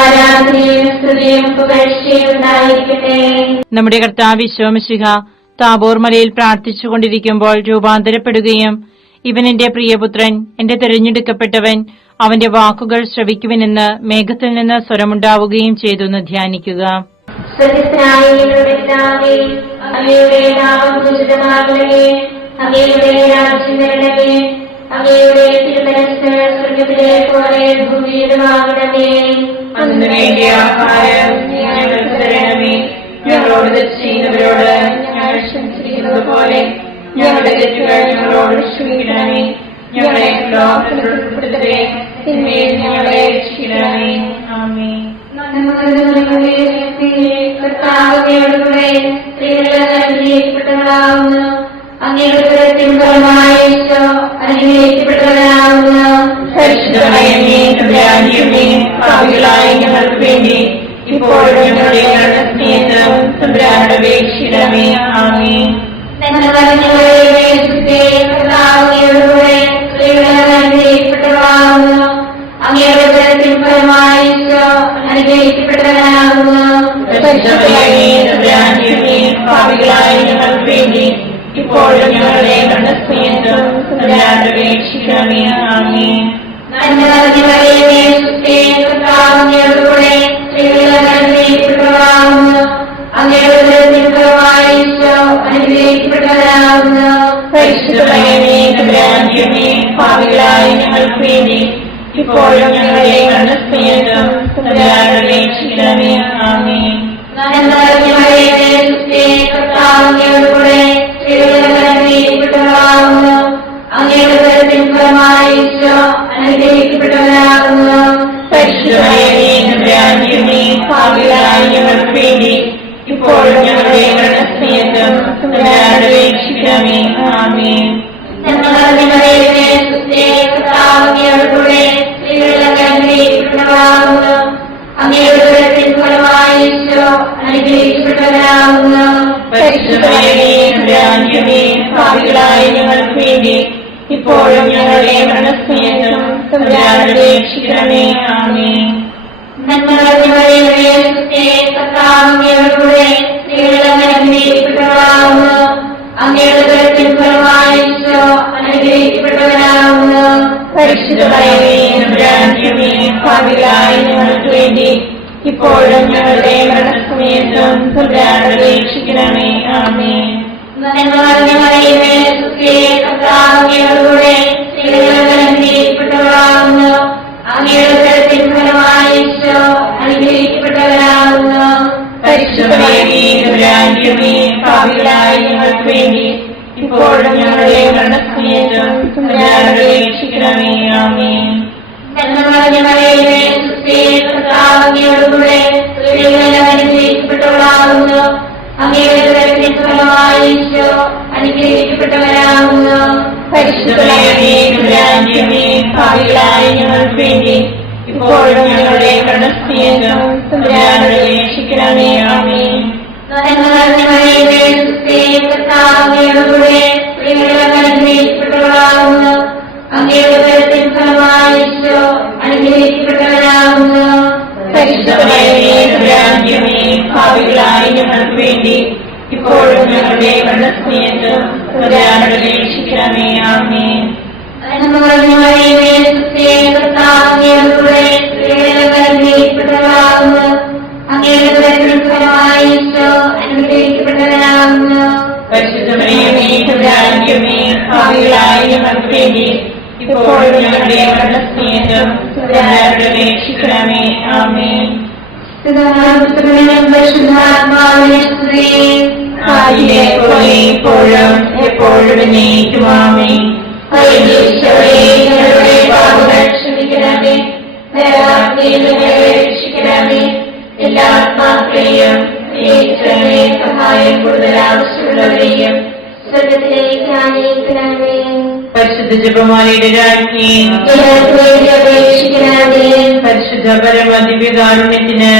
ആരാധനയും സ്തുതിയും പുകഴ്ചയും ഉണ്ടായിരിക്കട്ടെ. നമ്മുടെ കർത്താവ് ഈശോ മിശിഹ താബോർ മലയിൽ പ്രാർത്ഥിച്ചുകൊണ്ടിരിക്കുമ്പോൾ രൂപാന്തരപ്പെടുകയും ഇവൻ എന്റെ പ്രിയപുത്രൻ, എന്റെ തിരഞ്ഞെടുക്കപ്പെട്ടവൻ, അവന്റെ വാക്കുകൾ ശ്രവിക്കുവിനെന്ന് മേഘത്തിൽ നിന്ന് സ്വരമുണ്ടാവുകയും ചെയ്തെന്ന് ധ്യാനിക്കുക. അങ്ങയുടെ നാമം പൂജിതമാകണമേ. അങ്ങയുടെ രാജ്യം വരണമേ. അങ്ങയുടെ തിരുമനസ്സ് സ്വർഗ്ഗത്തിലെ പോലെ ഭൂമിയിലുമാകണമേ. അന്ന് വേണ്ടിയ ആഹാരം ഞങ്ങൾക്ക് തരണമേ. ഞങ്ങളോട് തെറ്റ് ചെയ്യുന്നവരോട് ഞങ്ങൾ ക്ഷമിച്ചിരിക്കുന്നത് പോലെ ഞങ്ങളുടെ തെറ്റുകൾ ഞങ്ങളോട് ക്ഷമിക്കണമേ. ഞങ്ങളെ ലോകത്തിൽ ഉൾപ്പെടുത്തരുതേ, തിന്മയിൽ ഞങ്ങളെ രക്ഷിക്കണമേ. ആമേൻ. കർത്താവോടുകൂടെ സ്ത്രീകൾ അനുഗ്രഹിക്കപ്പെട്ടവളാവുന്നു. അങ്ങയുടെ ഉദരത്തിൻ ഫലമായി ഈശോ അനുഗ്രഹിക്കപ്പെട്ടവനാവുന്നു. പരിശുദ്ധ മറിയമേ തമ്പുരാന്റമ്മേ, പാപികളായ ഞങ്ങൾക്ക് വേണ്ടി ഇപ്പോഴും ഞങ്ങളുടെ മരണസമയത്തും തമ്പുരാനോട് അപേക്ഷിക്കണമേ. ആമേൻ. നന്മ നിറഞ്ഞ മറിയമേ സുസ്ഥി, കർത്താവ് അങ്ങയോടുകൂടെ സ്ത്രീകൾ അനുഗ്രഹിക്കപ്പെട്ടവളാവുന്നു. അങ്ങയുടെ ഉദരത്തിൻ ഫലമായി ഈശോ അനുഗ്രഹിക്കപ്പെട്ടവനാവുന്നു. പരിശുദ്ധ മറിയമേ തമ്പുരാന്റമ്മേ, പാപികളായ ഞങ്ങൾക്ക് വേണ്ടി ഇപ്പോഴും ഞങ്ങളുടെ മരണസമയത്തും തമ്പുരാനോട് അപേക്ഷിക്കണമേ. ആമേൻ. നന്മ നിറഞ്ഞ മറിയമേ സുസ്ഥി, കർത്താവ് അങ്ങയോടുകൂടെ സ്ത്രീകൾ അനുഗ്രഹിക്കപ്പെട്ടവളാവുന്നു. അങ്ങയുടെ ഉദരത്തിൻ ഫലമായി ഈശോ അനുഗ്രഹിക്കപ്പെട്ടവനാവുന്നു. പരിശുദ്ധ മറിയമേ തമ്പുരാന്റമ്മേ, പാപികളായ ഞങ്ങൾക്ക് വേണ്ടി ഇപ്പോഴും ഞങ്ങളുടെ മരണസമയത്തും തമ്പുരാനോട് അപേക്ഷിക്കണമേ. ആമേൻ. നന്മ നിറഞ്ഞ മറിയമേ സുസ്ഥി, കർത്താവ് അങ്ങയോടുകൂടെ സ്ത്രീകൾ അനുഗ്രഹിക്കപ്പെട്ടവളാവുന്നു. അങ്ങയുടെ ഉദരത്തിൻ ഫലമായി ഈശോ അനുഗ്രഹിക്കപ്പെട്ടവനാവുന്നു. പരിശുദ്ധ മറിയമേ തമ്പുരാന്റമ്മേ, പാപികളായ ഞങ്ങൾക്ക് വേണ്ടി ഇപ്പോഴും ഞങ്ങളുടെ മരണസമയത്തും തമ്പുരാനോട് അപേക്ഷിക്കണമേ. ആമേൻ. നന്മ നിറഞ്ഞ മറിയമേ സുസ്ഥി, കർത്താവ് അങ്ങയോടുകൂടെ സ്ത്രീകൾ അനുഗ്രഹിക്കപ്പെട്ടവളാവുന്നു. അങ്ങയുടെ ഉദരത്തിൻ ഫലമായി ഈശോ അനുഗ്രഹിക്കപ്പെട്ടവനാവുന്നു. പരിശുദ്ധ മറിയമേ തമ്പുരാന്റമ്മേ, പാപികളായ ഞങ്ങൾക്ക് വേണ്ടി ഇപ്പോഴും ഞങ്ങളുടെ മരണസമയത്തും തമ്പുരാനോട് അപേക്ഷിക്കണമേ. ആമേൻ. നന്മ നിറഞ്ഞ മറിയമേ സുസ്ഥി, കർത്താവ് അങ്ങയോടുകൂടെ സ്ത്രീകൾ അനുഗ്രഹിക്കപ്പെട്ടവളാവുന്നു. അങ്ങയുടെ ഉദരത്തിൻ ഫലമായി ഈശോ അനുഗ്രഹിക്കപ്പെട്ടവനാവുന്നു. പരിശുദ്ധ മറിയമേ തമ്പുരാന്റമ്മേ, പാപികളായ ഞങ്ങൾക്ക് വേണ്ടി ഇപ്പോഴും ഞങ്ങളുടെ മരണസമയത്തും തമ്പുരാനോട് അപേക്ഷിക്കണമേ. ആമേൻ. കർത്താവിനോടുകൂടെ സ്ത്രീകൾ അനുഗ്രഹിക്കപ്പെട്ടവളാകുന്നു. അങ്ങയുടെ ഉദരത്തിൻ ഫലമായി ഈശോ അനുഗ്രഹിക്കപ്പെട്ടവരാകുന്നു. പരിശുദ്ധ മറിയമേ, പാപികളായ ഞങ്ങൾക്ക് വേണ്ടി ഇപ്പോഴും ഞങ്ങളുടെ മരണസമയത്തും തമ്പുരാനോട് അപേക്ഷിക്കണമേ. ആമേൻ. കർത്താവിനോടുകൂടെ സ്ത്രീകൾ അനുഗ്രഹിക്കപ്പെട്ടവളാകുന്നു. അങ്ങയുടെ ഉദരത്തിൻ ഫലമായി ഈശോ അനുഗ്രഹിക്കപ്പെട്ടവരാകുന്നു. പരിശുദ്ധ മറിയമേ, പാപികളായ ഞങ്ങൾക്ക് വേണ്ടി ഇപ്പോഴും ഞങ്ങളുടെ മരണസമയത്തും തമ്പുരാനോട് അപേക്ഷിക്കണമേ. ആമേൻ. കർത്താവിനോടുകൂടെ സ്ത്രീകൾ അനുഗ്രഹിക്കപ്പെട്ടവളാകുന്നു. അങ്ങയുടെ ഉദരത്തിൻ ഫലമായി ഈശോ അനുഗ്രഹിക്കപ്പെട്ടവരാകുന്നു. പരിശുദ്ധ മറിയമേ, പാപികളായ ഞങ്ങൾക്ക് വേണ്ടി ഇപ്പോഴും ഞങ്ങളുടെ മരണസമയത്തും തമ്പുരാനോട് അപേക്ഷിക്കണമേ. ആമേൻ. കർത്താവിനോടുകൂടെ സ്ത്രീകൾ അനുഗ്രഹിക്കപ്പെട്ടവളാകുന്നു. അങ്ങയുടെ ഉദരത്തിൻ ഫലമായി ഈശോ അനുഗ്രഹിക്കപ്പെട്ടവരാകുന്നു. പരിശുദ്ധ മറിയമേ, പാപികളായ ഞങ്ങൾക്ക് വേണ്ടി ഇപ്പോഴും ഞങ്ങളുടെ മരണസമയത്തും തമ്പുരാനോട് അപേക്ഷിക്കണമേ. ആമേൻ. ആദിയിലെ പോലെ ഇപ്പോഴും എപ്പോഴും എന്നേക്കും. ആമേൻ. ഞങ്ങളുടെ പാപങ്ങൾ ക്ഷമിക്കണമേ. രക്ഷിക്കണമേ. എല്ലാ ആത്മാക്കളെയും സഹായം കൂടുതൽ ആവശ്യമുള്ളവരെയും സ്വർഗത്തിലേക്ക് ആനയിക്കണമേ. പരിശുദ്ധ ജപമാലയുടെ രാജ്ഞി, അപേക്ഷിക്കണമേ. പരിശുദ്ധ പരമദിവ്യകാരുണ്യത്തിന്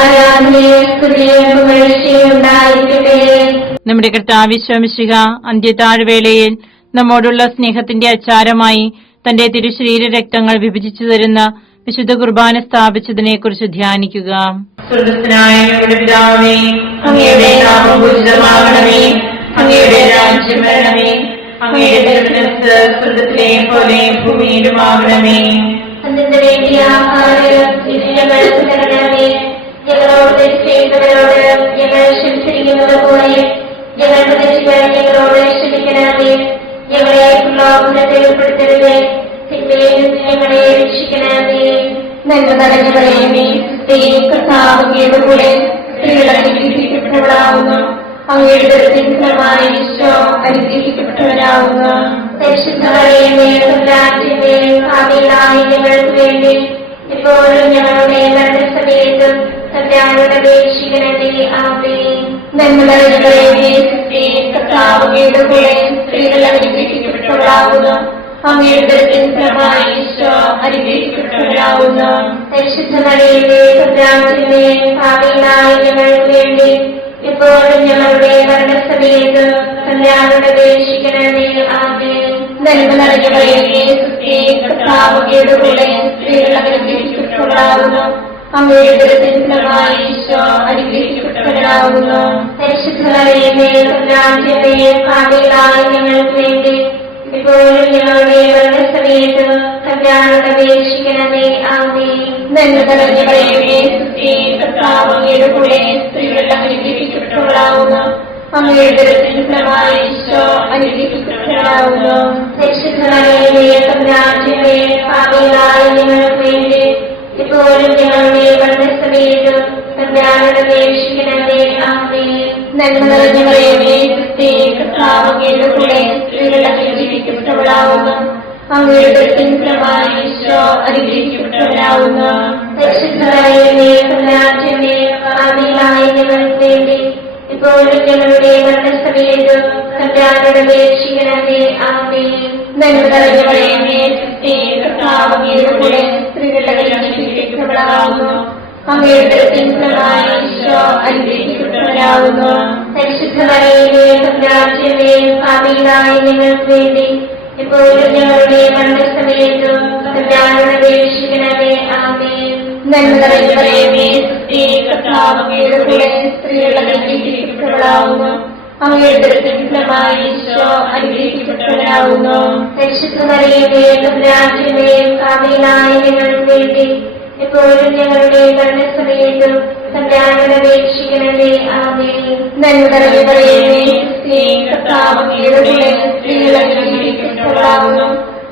ആരാധനയും സ്തുതിയും പുകഴ്ചയും ഉണ്ടായിരിക്കട്ടെ. നമ്മുടെ കർത്താവ് ഈശോമിശിഹ അന്ത്യത്താഴ്വേളയിൽ നമ്മോടുള്ള സ്നേഹത്തിന്റെ അച്ചാരമായി തന്റെ തിരുശരീര രക്തങ്ങൾ വിഭജിച്ചു തരുന്ന വിശുദ്ധ കുർബാന സ്ഥാപിച്ചതിനെക്കുറിച്ച് ധ്യാനിക്കുക. സ്വർഗസ്ഥനായ ഞങ്ങളുടെ പിതാവേ, അങ്ങയുടെ നാമം പൂജിതമാകണമേ. അങ്ങയുടെ രാജ്യം വരണമേ. അങ്ങയുടെ തിരുമനസ്സ് സ്വർഗത്തിലെ പോലെ ഭൂമിയിലുമാകണമേ. അതിന്റെ വേണ്ടിയ ആഹാരം ഞങ്ങൾക്ക് തരണമേ. ഞങ്ങളോട് തെറ്റ് ചെയ്യുന്നവരോട് ഞങ്ങൾ ക്ഷമിച്ചിരിക്കുന്നത് പോലെ ഞങ്ങളുടെ തെറ്റുകൾ ഞങ്ങളോട് ക്ഷമിക്കണമേ. ഞങ്ങളെ പ്രലോഭനത്തിൽ ഉൾപ്പെടുത്തരുതേ. തിന്മയിൽ നിന്ന് ഞങ്ങളെ രക്ഷിക്കണമേ. നന്മ നിറഞ്ഞ മറിയമേ, കർത്താവ് അങ്ങയുടെ കൂടെ സ്ത്രീകൾ അനുഗ്രഹിക്കപ്പെട്ടവളാകുന്നു. അങ്ങയുടെ ഉദരത്തിൻ ഫലമായി ഈശോ അനുഗ്രഹിക്കപ്പെട്ടവരാകുന്നു. പരിശുദ്ധ മറിയമേ, തമ്പുരാന്റമ്മേ, പാപികളായ ഞങ്ങൾക്ക് വേണ്ടി ഇപ്പോഴും ഞങ്ങളുടെ മരണസമയത്തും തമ്പുരാനോട് അപേക്ഷിക്കണമേ. ആമേൻ. നന്മ നിറഞ്ഞ മറിയമേ, കർത്താവ് അങ്ങയുടെ കൂടെ സ്ത്രീകൾ അനുഗ്രഹിക്കപ്പെട്ടവളാകുന്നു. അങ്ങയുടെ ഉദരത്തിൻ ഫലമായി ഈശോ അനുഗ്രഹിക്കപ്പെട്ടവരാകുന്നു. പരിശുദ്ധ മറിയമേ, തമ്പുരാന്റമ്മേ, പാപികളായ ഞങ്ങൾക്ക് വേണ്ടി ഇപ്പോഴും ഞങ്ങളുടെ മരണസമയത്തും തമ്പുരാനോട് അപേക്ഷിക്കണമേ. ആമേൻ. നന്മ നിറഞ്ഞ മറിയമേ, കർത്താവ് അങ്ങയുടെ കൂടെ സ്ത്രീകൾ അനുഗ്രഹിക്കപ്പെട്ടവളാകുന്നു. അങ്ങയുടെ ഉദരത്തിൻ ഫലമായി ഈശോ അനുഗ്രഹിക്കപ്പെട്ടവരാകുന്നു. പരിശുദ്ധ മറിയമേ, തമ്പുരാന്റമ്മേ, പാപികളായ ഞങ്ങൾക്ക് വേണ്ടി ഇപ്പോഴും ഞങ്ങളുടെ മരണസമയത്തും തമ്പുരാനോട് അപേക്ഷിക്കണമേ. ആമേൻ. നന്മ നിറഞ്ഞ മറിയമേ, കർത്താവ് അങ്ങയുടെ കൂടെ സ്ത്രീകൾ അനുഗ്രഹിക്കപ്പെട്ടവളാകുന്നു. അങ്ങയുടെ ഉദരത്തിൻ ഫലമായി ഈശോ അനുഗ്രഹിക്കപ്പെട്ടവരാകുന്നു. പരിശുദ്ധ മറിയമേ, തമ്പുരാന്റമ്മേ, പാപികളായ ഞങ്ങൾക്ക് വേണ്ടി ഇപ്പോഴും ഞങ്ങളുടെ മരണസമയത്തും തമ്പുരാനോട് അപേക്ഷിക്കണമേ. ആമേൻ. നന്മ നിറഞ്ഞ മറിയമേ, കർത്താവ് അങ്ങയുടെ കൂടെ സ്ത്രീകൾ അനുഗ്രഹിക്കപ്പെട്ടവളാകുന്നു. അങ്ങയുടെ ഉദരത്തിൻ ഫലമായി ഈശോ അനുഗ്രഹിക്കപ്പെട്ടവരാകുന്നു. പരിശുദ്ധ മറിയമേ, തമ്പുരാന്റമ്മേ, പാപികളായ ഞങ്ങൾക്ക് വേണ്ടി ഇപ്പോഴും ഞങ്ങളുടെ മരണസമയത്തും തമ്പുരാനോട് അപേക്ഷിക്കണമേ. ആമേൻ. നന്മ നിറഞ്ഞ മറിയമേ, കർത്താവ് അങ്ങയുടെ കൂടെ സ്ത്രീകൾ അനുഗ്രഹിക്കപ്പെട്ടവളാകുന്നു. അങ്ങയുടെ ഉദരത്തിൻ ഫലമായി ഈശോ അനുഗ്രഹിക്കപ്പെട്ടവരാകുന്നു. പരിശുദ്ധ മറിയമേ, തമ്പുരാന്റമ്മേ, പാപികളായ ഞങ്ങൾക്ക് വേണ്ടി ഇപ്പോഴും ഞങ്ങളുടെ മരണസമയത്തും തമ്പുരാനോട് അപേക്ഷിക്കണമേ. ആമേൻ. നന്മ നിറഞ്ഞ മറിയമേ, കർത്താവ് അങ്ങയുടെ കൂടെ സ്ത്രീകൾ അനുഗ്രഹിക്കപ്പെട്ടവളാകുന്നു. അങ്ങയുടെ ഉദരത്തിൻ ഫലമായി ഈശോ അനുഗ്രഹിക്കപ്പെട്ടവരാകുന്നു. പരിശുദ്ധ മറിയമേ, തമ്പുരാന്റമ്മേ, പാപികളായ ഞങ്ങൾക്ക് വേണ്ടി ഇപ്പോഴും ഞങ്ങളുടെ മരണസമയത്തും തമ്പുരാനോട് അപേക്ഷിക്കണമേ. ആമേൻ. നന്മ നിറഞ്ഞ മറിയമേ, കർത്താവ് അങ്ങയുടെ കൂടെ സ്ത്രീകൾ അനുഗ്രഹിക്കപ്പെട്ടവളാകുന്നു.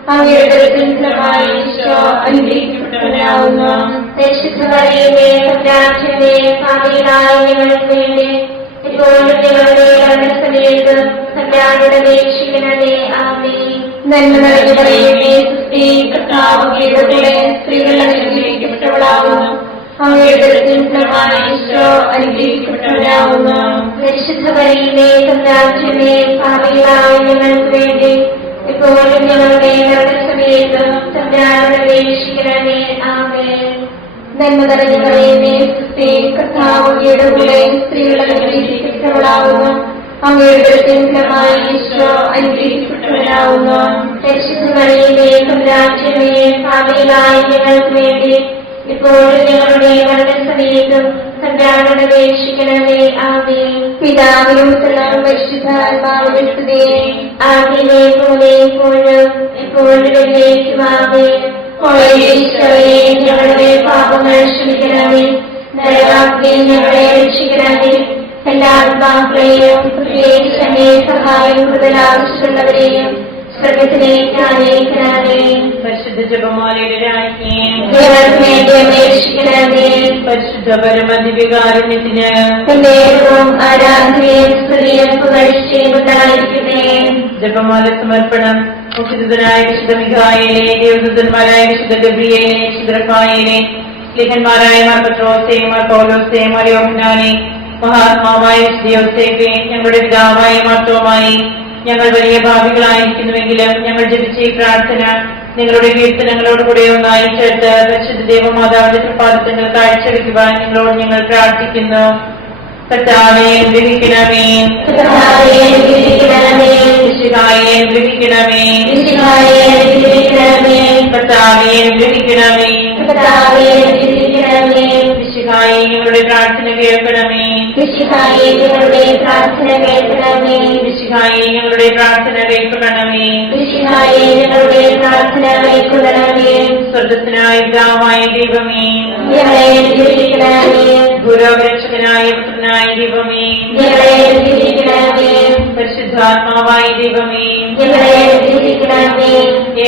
അങ്ങയുടെ ഫലമായി ഈശോ അനുഗ്രഹിക്കപ്പെട്ടവനാകുന്നു. പരിശുദ്ധ മറിയമേ, തമ്പുരാന്റെ പാപികളായ ഞങ്ങൾക്ക് വേണ്ടി ഇപ്പോഴും ഞങ്ങളുടെ മരണസമയത്ത് തമ്പുരാനോട് അപേക്ഷിക്കണമേ. ആമേൻ. നന്മ നിറഞ്ഞ മറിയമേ, സുസ്തി, കർത്താവ് അങ്ങയുടെ കൂടെ സ്ത്രീകൾ അനുഗ്രഹിക്കപ്പെട്ടവളാകുന്നു. അങ്ങയുടെ ഫലമായി ഈശോ അനുഗ്രഹിക്കപ്പെട്ടവനാകുന്നു. പരിശുദ്ധ മറിയമേ, തമ്പുരാന്റെ പാപികളായ ഞങ്ങൾക്ക് വേണ്ടി ഇപ്പോഴും ഞങ്ങളുടെ മരണസമയത്ത് തമ്പുരാനോട് അപേക്ഷിക്കണമേ. ആമേൻ. നന്മ നിറഞ്ഞ മറിയമേ, സുസ്തി, കർത്താവ് അങ്ങയുടെ കൂടെ സ്ത്രീകൾ അനുഗ്രഹിക്കപ്പെട്ടവളാകുന്നു. അങ്ങയുടെ ഫലമായി ഈശോ അനുഗ്രഹിക്കപ്പെട്ടവനാകുന്നു. പരിശുദ്ധ മറിയമേ, തമ്പുരാന്റെ പാപികളായ ഞങ്ങൾക്ക് വേണ്ടി ഇപ്പോഴും ഞങ്ങളുടെ മരണസമയത്തും തമ്പുരാനോട് അപേക്ഷിക്കണമേ. ആമേൻ. പിതാവിനും പുത്രനും പരിശുദ്ധാത്മാവിനും സ്തുതി. ആദ്യമേ പോലെ ഇപ്പോഴും എപ്പോഴും എന്നേക്കും. ആമേൻ. ഈശോയെ, ഞങ്ങളുടെ പാപങ്ങൾ ക്ഷമിക്കണമേ. നരകാഗ്നിയിൽ ഞങ്ങളെ രക്ഷിക്കണമേ. എല്ലാ ആത്മാക്കളെയും പ്രത്യേകിച്ച് അങ്ങേ സഹായം കൂടുതൽ ആവശ്യമുള്ളവരെയും സ്വർഗത്തിലേക്ക് അനയിക്കണമേ. പരിശുദ്ധ ജപമാലയുടെ രാജ്ഞിയും ഞങ്ങൾക്ക് വേണ്ടി അപേക്ഷിക്കണമേ. പരിശുദ്ധ പരമദിവ്യകാരുണ്യത്തിന് എന്നേരവും ആരാധനയും സ്തുതിയും പുകഴ്ചയും ഉണ്ടായിരിക്കട്ടെ. ജപമാല സമർപ്പണം. മുഖ്യദൂതനായ വിശുദ്ധ മിഖായേലെ, ദേവദൂതന്മാരായ വിശുദ്ധ ഗബ്രിയേലെ, വിശുദ്ധ റഫായേലെ, ലേഖന്മാരായ മാർ പത്രോസേ, മാർ പൗലോസേ, മാർ യോഹന്നാനെ, മഹാത്മാവായ വിശുദ്ധ യോസേഫേ, ഞങ്ങളുടെ പിതാവായ മാർത്തോമായി, ഞങ്ങൾ വലിയ ഭാവികളായിരിക്കുന്നുവെങ്കിലും ഞങ്ങൾ ജപിച്ച ഈ പ്രാർത്ഥന നിങ്ങളുടെ കീർത്തനങ്ങളോടുകൂടെ ഒന്നായി ചേർത്ത് പരിശുദ്ധ ദേവമാതാവിന്റെ തൃപ്പാദങ്ങൾ കാഴ്ചവെക്കുവാൻ നിങ്ങളോട് ഞങ്ങൾ പ്രാർത്ഥിക്കുന്നു. കർത്താവേ, അനുഗ്രഹിക്കണമേ. കർത്താവേ, അനുഗ്രഹിക്കണമേ. മിശിഹായെ, അനുഗ്രഹിക്കണമേ. മിശിഹായെ, അനുഗ്രഹിക്കണമേ. കർത്താവേ, അനുഗ്രഹിക്കണമേ. കർത്താവേ, അനുഗ്രഹിക്കണമേ. മിശിഹായെ, ഞങ്ങളുടെ പ്രാർത്ഥന കേൾക്കണമേ. മിശിഹായെ, ഞങ്ങളുടെ പ്രാർത്ഥന കേൾക്കണമേ. മിശിഹായെ, ഞങ്ങളുടെ പ്രാർത്ഥന കേൾക്കണമേ. മിശിഹായെ, ഞങ്ങളുടെ പ്രാർത്ഥന കേൾക്കണമേ. സ്വർഗസ്നായ പിതാവായ ദൈവമേ, ഞങ്ങളെ അനുഗ്രഹിക്കണമേ. ഗുരുരക്ഷകനായ പുത്രനായ ദൈവമേ, ഞങ്ങളെ അനുഗ്രഹിക്കണമേ. പരിശുദ്ധാത്മാവായ ദൈവമേ, ഞങ്ങളെ അനുഗ്രഹിക്കണമേ.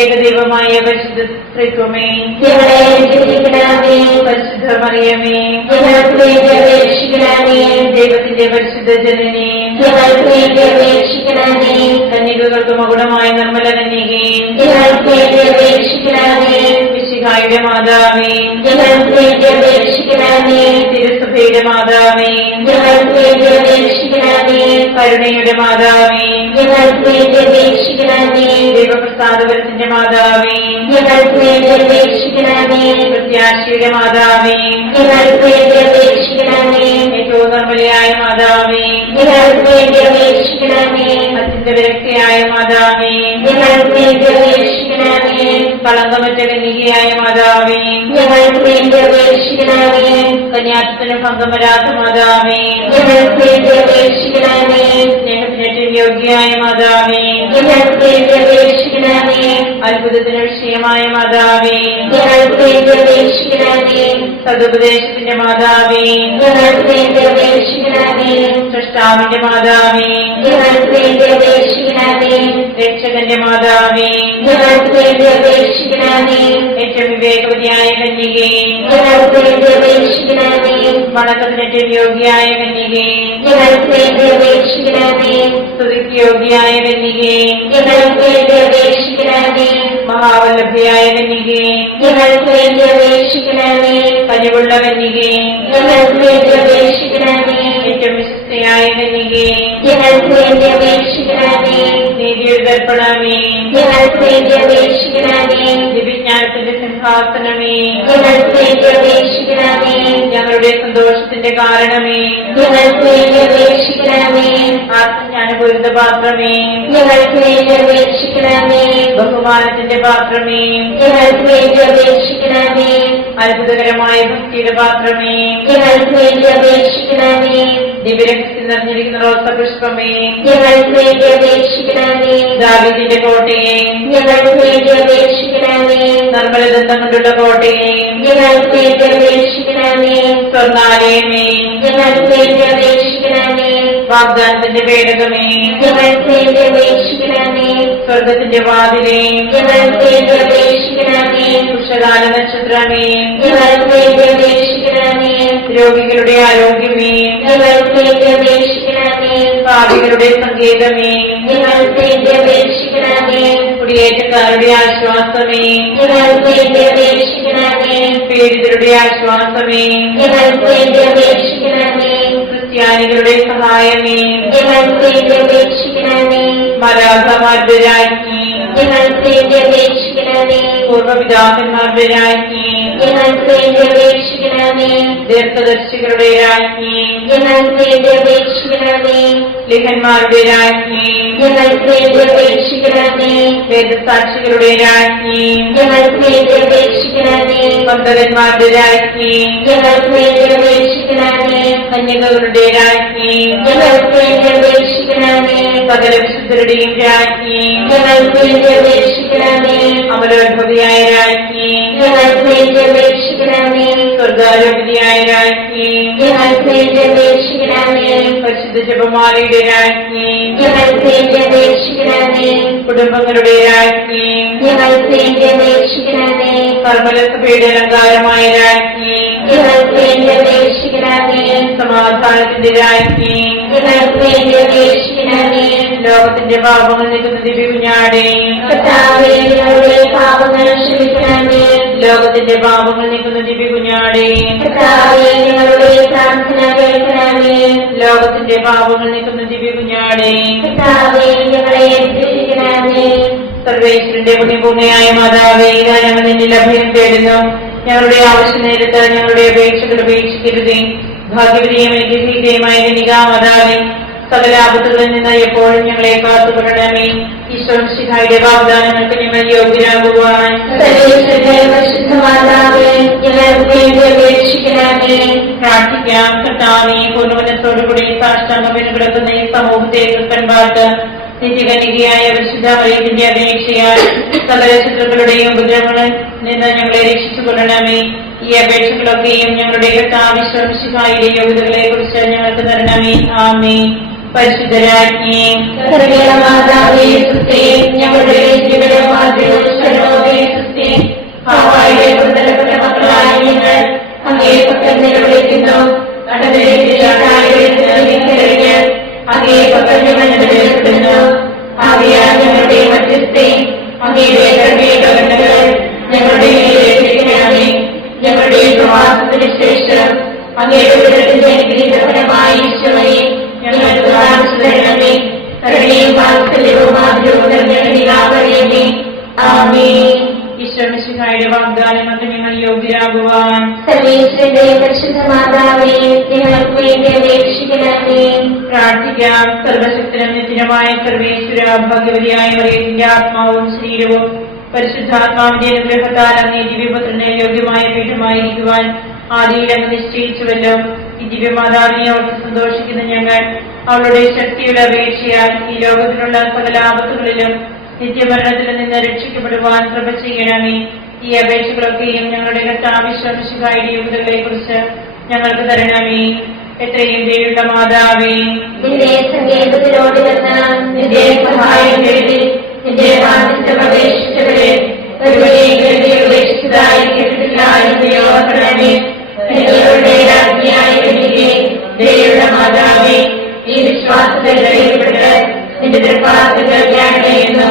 ഏകദൈവമായ പരിശുദ്ധ ത്രിത്വമേ, ഞങ്ങളെ അനുഗ്രഹിക്കണമേ. പരിശുദ്ധ മറിയമേ, ഞങ്ങൾക്ക് വേണ്ടി അപേക്ഷിക്കണമേ. ദൈവത്തിന്റെ പരിശുദ്ധ ജനനേ, ഞങ്ങൾക്ക് വേണ്ടി അപേക്ഷിക്കണമേ. കന്യകകൾക്ക് മകുടമായ നിർമ്മല കന്യകേ, ഞങ്ങൾക്ക് വേണ്ടി അപേക്ഷിക്കണമേ. മിശിഹായുടെ മാതാവേ, ഞങ്ങൾക്ക് വേണ്ടി അപേക്ഷിക്കണമേ. തിരുസഭയുടെ മാതാവേ, ഞങ്ങൾക്ക് വേണ്ടി അപേക്ഷിക്കണമേ. കരുണയുടെ മാതാവേ, ഞങ്ങൾക്ക് വേണ്ടി അപേക്ഷിക്കണമേ. ദൈവപ്രസാദപരത്തിന്റെ മാതാവേ, ഞങ്ങൾക്ക് വേണ്ടി അപേക്ഷിക്കണമേ. പ്രത്യാശയുടെ മാതാവേ, ഞങ്ങൾക്ക് വേണ്ടി അപേക്ഷിക്കണമേ. ഏറ്റവും നിർമ്മലയായ മാതാവേ, ഞങ്ങൾക്ക് വേണ്ടി അപേക്ഷിക്കണമേ. അത്യന്ത വിരക്തിയായ മാതാവേ, ഞങ്ങൾക്ക് വേണ്ടി അപേക്ഷിക്കണമേ. കളങ്കമറ്റ കന്യകയായ മാതാവേ, ഞങ്ങൾക്ക് വേണ്ടി അപേക്ഷിക്കണമേ. കന്യാത്വത്തിന് ഭംഗം വരാത്ത മാതാവേ, ഞങ്ങൾക്ക് വേണ്ടി അപേക്ഷിക്കണമേ. സ്നേഹത്തിനേറ്റവും യോഗ്യയായ മാതാവേ, ഞങ്ങൾക്ക് വേണ്ടി അപേക്ഷിക്കണമേ. അത്ഭുതത്തിന് വിഷയമായ മാതാവേ, ഞങ്ങൾക്ക് വേണ്ടി അപേക്ഷിക്കണമേ. സതുപദേശത്തിന്റെ മാതാവേ, ഞങ്ങൾക്ക് വേണ്ടി അപേക്ഷിക്കണമേ. സൃഷ്ടാവിന്റെ മാതാവേ, ഞങ്ങൾക്ക് വേണ്ടി അപേക്ഷിക്കണമേ. രക്ഷകന്റെ മാതാവേ, ഞങ്ങൾക്ക് വേണ്ടി അപേക്ഷിക്കണമേ. ഏറ്റവും വിവേകവതിയായ കന്യകേ, ഞങ്ങൾക്ക് വേണ്ടി അപേക്ഷിക്കണമേ. വണക്കത്തിനേറ്റവും യോഗ്യയായ കന്യകേ, ഞങ്ങൾക്ക് വേണ്ടി അപേക്ഷിക്കണമേ. സ്തുതിക്ക് യോഗ്യയായ കന്യകേ, ഞങ്ങൾക്ക് വേണ്ടി അപേക്ഷിക്കണമേ. മഹാവല്ലഭയായ കന്യകേ, ഞങ്ങൾക്ക് വേണ്ടി അപേക്ഷിക്കണമേ. കനിവുള്ള കന്യകേ, ഞങ്ങൾക്ക് വേണ്ടി അപേക്ഷിക്കണമേ. ഏറ്റവും വിശുദ്ധയായ കന്യകേ, ഞങ്ങൾക്ക് വേണ്ടി അപേക്ഷിക്കണമേ. നീതിയുടെ ദർപ്പണമേ, ഞങ്ങൾക്ക് വേണ്ടി അപേക്ഷിക്കണമേ. ദിവ്യജ്ഞാനത്തിന്റെ സിംഹാസനമേ, ഞങ്ങൾക്ക് വേണ്ടി അപേക്ഷിക്കണമേ. ഞങ്ങളുടെ സന്തോഷത്തിന്റെ കാരണമേ, ഞങ്ങൾക്ക് വേണ്ടി അപേക്ഷിക്കണമേ. ആത്മജ്ഞാനപൂരിത പാത്രമേ, ഞങ്ങൾക്ക് വേണ്ടി അപേക്ഷിക്കണമേ. ബഹുമാനത്തിന്റെ പാത്രമേ, ഞങ്ങൾക്ക് വേണ്ടി അപേക്ഷിക്കണമേ. അത്ഭുതകരമായ ഭക്തിയുടെ പാത്രമേ, ഞങ്ങൾക്ക് വേണ്ടി അപേക്ഷിക്കണമേ. ദിവ്യരഹസ്യം നിറഞ്ഞിരിക്കുന്ന റോസപുഷ്പമേ, ഞങ്ങൾക്ക് വേണ്ടി അപേക്ഷിക്കണമേ. ദാവീദിന്റെ കോട്ടയെ, ഞങ്ങൾക്ക് വേണ്ടി അപേക്ഷിക്കണമേ. നിർമ്മലദന്തം കൊണ്ടുള്ള കോട്ടയെ, ഞങ്ങൾക്ക് വേണ്ടി അപേക്ഷിക്കണമേ. സ്വർണ്ണാലയമേ, ഞങ്ങൾക്ക് വേണ്ടി അപേക്ഷിക്കണമേ. വാഗ്ദാനത്തിന്റെ പേടകമേ, ഞങ്ങൾക്ക് വേണ്ടി അപേക്ഷിക്കണമേ. സ്വർഗത്തിന്റെ വാതിലേ, ഞങ്ങൾക്ക് വേണ്ടി അപേക്ഷിക്കണമേ. ഉഷകാല നക്ഷത്രമേ, ഞങ്ങൾക്ക് വേണ്ടി അപേക്ഷിക്കണമേ. രോഗികളുടെ ആരോഗ്യമേ, ഞങ്ങൾക്ക് വേണ്ടി അപേക്ഷിക്കണമേ. പാപികളുടെ സങ്കേതമേ, ഞങ്ങൾക്ക് വേണ്ടി അപേക്ഷിക്കണമേ. കുടിയേറ്റക്കാരുടെ ആശ്വാസമേ, ഞങ്ങൾക്ക് വേണ്ടി അപേക്ഷിക്കണമേ. പീഡിതരുടെ ആശ്വാസമേ, ഞങ്ങൾക്ക് വേണ്ടി അപേക്ഷിക്കണമേ. ക്രിസ്ത്യാനികളുടെ സഹായമേ, ഞങ്ങൾക്ക് വേണ്ടി അപേക്ഷിക്കണമേ. മലാഖമാരുടെ രാജ്ഞി, ഞങ്ങൾക്ക് വേണ്ടി അപേക്ഷിക്കണമേ. പൂർവ്വപിതാക്കന്മാരുടെ രാജ്ഞി, ഞങ്ങൾക്ക് വേണ്ടി അപേക്ഷിക്കണമേ. ദീർഘദർശികളുടെ രാജ്ഞി, ഞങ്ങൾക്ക് വേണ്ടി അപേക്ഷിക്കണമേ. ലിഖന്മാരുടെ രാജ്ഞി, ഞങ്ങൾക്ക് വേണ്ടി അപേക്ഷിക്കണമേ. വേദസാക്ഷികളുടെ രാജ്ഞി, ഞങ്ങൾക്ക് വേണ്ടി അപേക്ഷിക്കണമേ. പന്തകന്മാരുടെ രാജ്ഞി, ഞങ്ങൾക്ക് വേണ്ടി അപേക്ഷിക്കണമേ. കന്യകകളുടെ രാജ്ഞി, ഞങ്ങൾക്ക് വേണ്ടി അപേക്ഷിക്കണമേ. സകല വിശുദ്ധരുടെയും രാജ്ഞി, ഞങ്ങൾക്ക് വേണ്ടി അപേക്ഷിക്കണമേ. അമലോത്ഭവിയായ രാജ്ഞി, ഞങ്ങൾക്ക് വേണ്ടി അപേക്ഷിക്കണമേ. സ്വർഗാരോഗ്യയായ രാജ്ഞി, ഞങ്ങൾക്ക് വേണ്ടി അപേക്ഷിക്കണമേ. പരിശുദ്ധ ജപമാലയുടെ രാജ്ഞി, ഞങ്ങൾക്ക് വേണ്ടി അപേക്ഷിക്കണമേ. കുടുംബങ്ങളുടെ രാജ്ഞി, ഞങ്ങൾക്ക് വേണ്ടി അപേക്ഷിക്കണമേ. കർമ്മലസഭയുടെ അലങ്കാരമായ രാജ്ഞി, ഞങ്ങൾക്ക് വേണ്ടി അപേക്ഷിക്കണമേ. സമാധാനത്തിന്റെ രാജ്ഞി, ഞങ്ങൾക്ക് വേണ്ടി അപേക്ഷിക്കണമേ. ലോകത്തിന്റെ പാപങ്ങൾ നീക്കുന്ന ദിവ്യകുഞ്ഞാടേ, കർത്താവേ, ഞങ്ങളുടെ പാപങ്ങൾ ക്ഷമിക്കണമേ. ലോകത്തിന്റെ പാപങ്ങൾ നീക്കുന്ന ദിവ്യകുഞ്ഞാടേ, കർത്താവേ, ഞങ്ങളുടെ പ്രാർത്ഥന കേൾക്കണമേ. ലോകത്തിന്റെ പാപങ്ങൾ നീക്കുന്ന ദിവ്യകുഞ്ഞാടേ, കർത്താവേ, ഞങ്ങളെ രക്ഷിക്കണമേ. സർവേശ്വരന്റെ പുണ്യഭൂമിയായ മാതാവേ, ഇതാ ഞങ്ങൾ നിന്നിൽ അഭയം തേടുന്നു. ഞങ്ങളുടെ ആവശ്യ നേരത്ത് ഞങ്ങളുടെ അപേക്ഷകൾ ഉപേക്ഷിക്കരുതേ. ഭാഗ്യവതിയും അനുഗ്രഹീതയുമായ മാതാവേ, സകല ആപത്തുകളിൽ നിന്ന് എപ്പോഴും ഞങ്ങളെ കാത്തുകൊള്ളണമേ. ഈശ്വരന്റെ വാഗ്ദാനങ്ങൾക്ക് ഞങ്ങൾ യോഗ്യരാകുവാൻ സർവേശ്വരന്റെ പരിശുദ്ധ മാതാവേ, ഞങ്ങൾക്ക് വേണ്ടി അപേക്ഷിക്കണമേ. പ്രാർത്ഥിക്കാം. കർത്താവേ, പൂർണ്ണമനത്തോടുകൂടി സാഷ്ടാംഗം കിടക്കുന്ന ഈ സമൂഹത്തെ കൃപൻപാട്ട് നിത്യകന്യകയായ പരിശുദ്ധ മറിയത്തിന്റെ അപേക്ഷയാൽ സകല ശത്രുക്കളുടെയും ഉപദ്രവങ്ങളിൽ നിന്ന് ഞങ്ങളെ രക്ഷിച്ചുകൊള്ളണമേ. ഈ അപേക്ഷകളൊക്കെയും ഞങ്ങളുടെ കർത്താവിശ്വസിഹായുടെ യോഗ്യതകളെ കുറിച്ച് ഞങ്ങൾക്ക് തരണമേ. ആമേൻ. പരിശുദ്ധരാജ്ഞി, കരുണയുള്ള മാതാവേ, സ്തുതി. ഞങ്ങളുടെ ഹവ്വായുടെ പുത്രന്റെ മക്കളായ ഞങ്ങൾ അങ്ങേ പക്കൽ നിലവിളിക്കുന്നു. അങ്ങേ പക്കൽ ഞങ്ങൾ നിലവിളിക്കുന്നു. ആകയാൽ ഞങ്ങളുടെ മധ്യസ്ഥേ, അങ്ങയുടെ കരുണകൾ ഞങ്ങളുടെ മേലേൽപ്പിക്കണമേ. ഞങ്ങളുടെ പ്രവാസത്തിന് ശേഷം അങ്ങയുടെ ഉദരത്തിന്റെ അനുഗ്രഹീതഫലമായ ഈശോയെ ഞങ്ങൾക്ക് കാണിച്ചു തരണമേ. കരുണയും വാത്സല്യവും ആഗ്രഹവും നിറഞ്ഞ ആമേൻ. ഈശ്വരന്റെ വാഗ്ദാനങ്ങൾക്ക് ഞങ്ങൾ യോഗ്യരാകുവാൻ സർവേശ്വരന്റെ പരിശുദ്ധ മാതാവേ, ഞങ്ങൾക്ക് വേണ്ടി അപേക്ഷിക്കണമേ. പ്രാർത്ഥിക്കാം. സർവശക്തനും നിത്യനുമായ സർവേശ്വര, ഭാഗ്യവതിയായ മറിയത്തിന്റെ ആത്മാവും ശരീരവും പരിശുദ്ധാത്മാവിന്റെ അനുഗ്രഹത്താൽ അങ്ങേ ദിവ്യപുത്രന് യോഗ്യമായ പീഠമായിരിക്കുവാൻ ആദിയിൽ അങ്ങ് നിശ്ചയിച്ചുവല്ലോ. ഈ ദിവ്യമാതാവിനെ ഓർത്ത് സന്തോഷിക്കുന്ന ഞങ്ങൾ അവളുടെ ശക്തിയുടെ അപേക്ഷയാൽ ഈ ലോകത്തിലുള്ള സകല ആപത്തുകളിലും നിത്യമരണത്തിൽ നിന്ന് രക്ഷിക്കപ്പെടുവാൻ കൃപ ചെയ്യണമേ. ഈ അപേക്ഷകളൊക്കെയും ഞങ്ങളുടെ കർത്താവിശ്വസിഹായുടെ യോഗ്യതകളെ കുറിച്ച് ഞങ്ങൾക്ക് തരണമേ. എത്രയും ദയുള്ള മാതാവേ, നിന്റെ സങ്കേതത്തിലോട് വന്ന് നിന്റെ സഹായം തേടി നിന്റെ വാദിത്വം അപേക്ഷിച്ചവരെ ഉപേക്ഷിച്ചതായി കേട്ടിട്ടില്ല എന്ന് ഓർക്കണമേ. നിങ്ങളുടെ രാജ്ഞിയായ കന്യകേ, ദയുള്ള മാതാവേ, ഈ വിശ്വാസത്തിൽ ധൈര്യപ്പെട്ട് നിന്റെ തൃപ്പാദങ്ങൾ ധ്യാനിക്കുന്നു.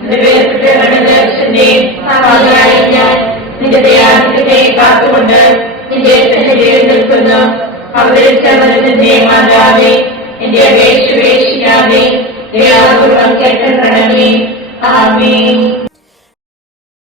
നിന്റെ വേർപെട്ട ദർശന്റെ ഭാഗമായി ഞാൻ നിന്റെ ദയാദിത്യത്തെ കാത്തുകൊണ്ട് നിന്റെ സന്നിധിയിൽ നിൽക്കുന്നു. അവതരിച്ച മനസ്സിന്റെ മാതാവേ, എന്റെ അപേക്ഷ ഉപേക്ഷിക്കാതെ ദയാപൂർവം കേൾക്കണമേ. ആമേൻ.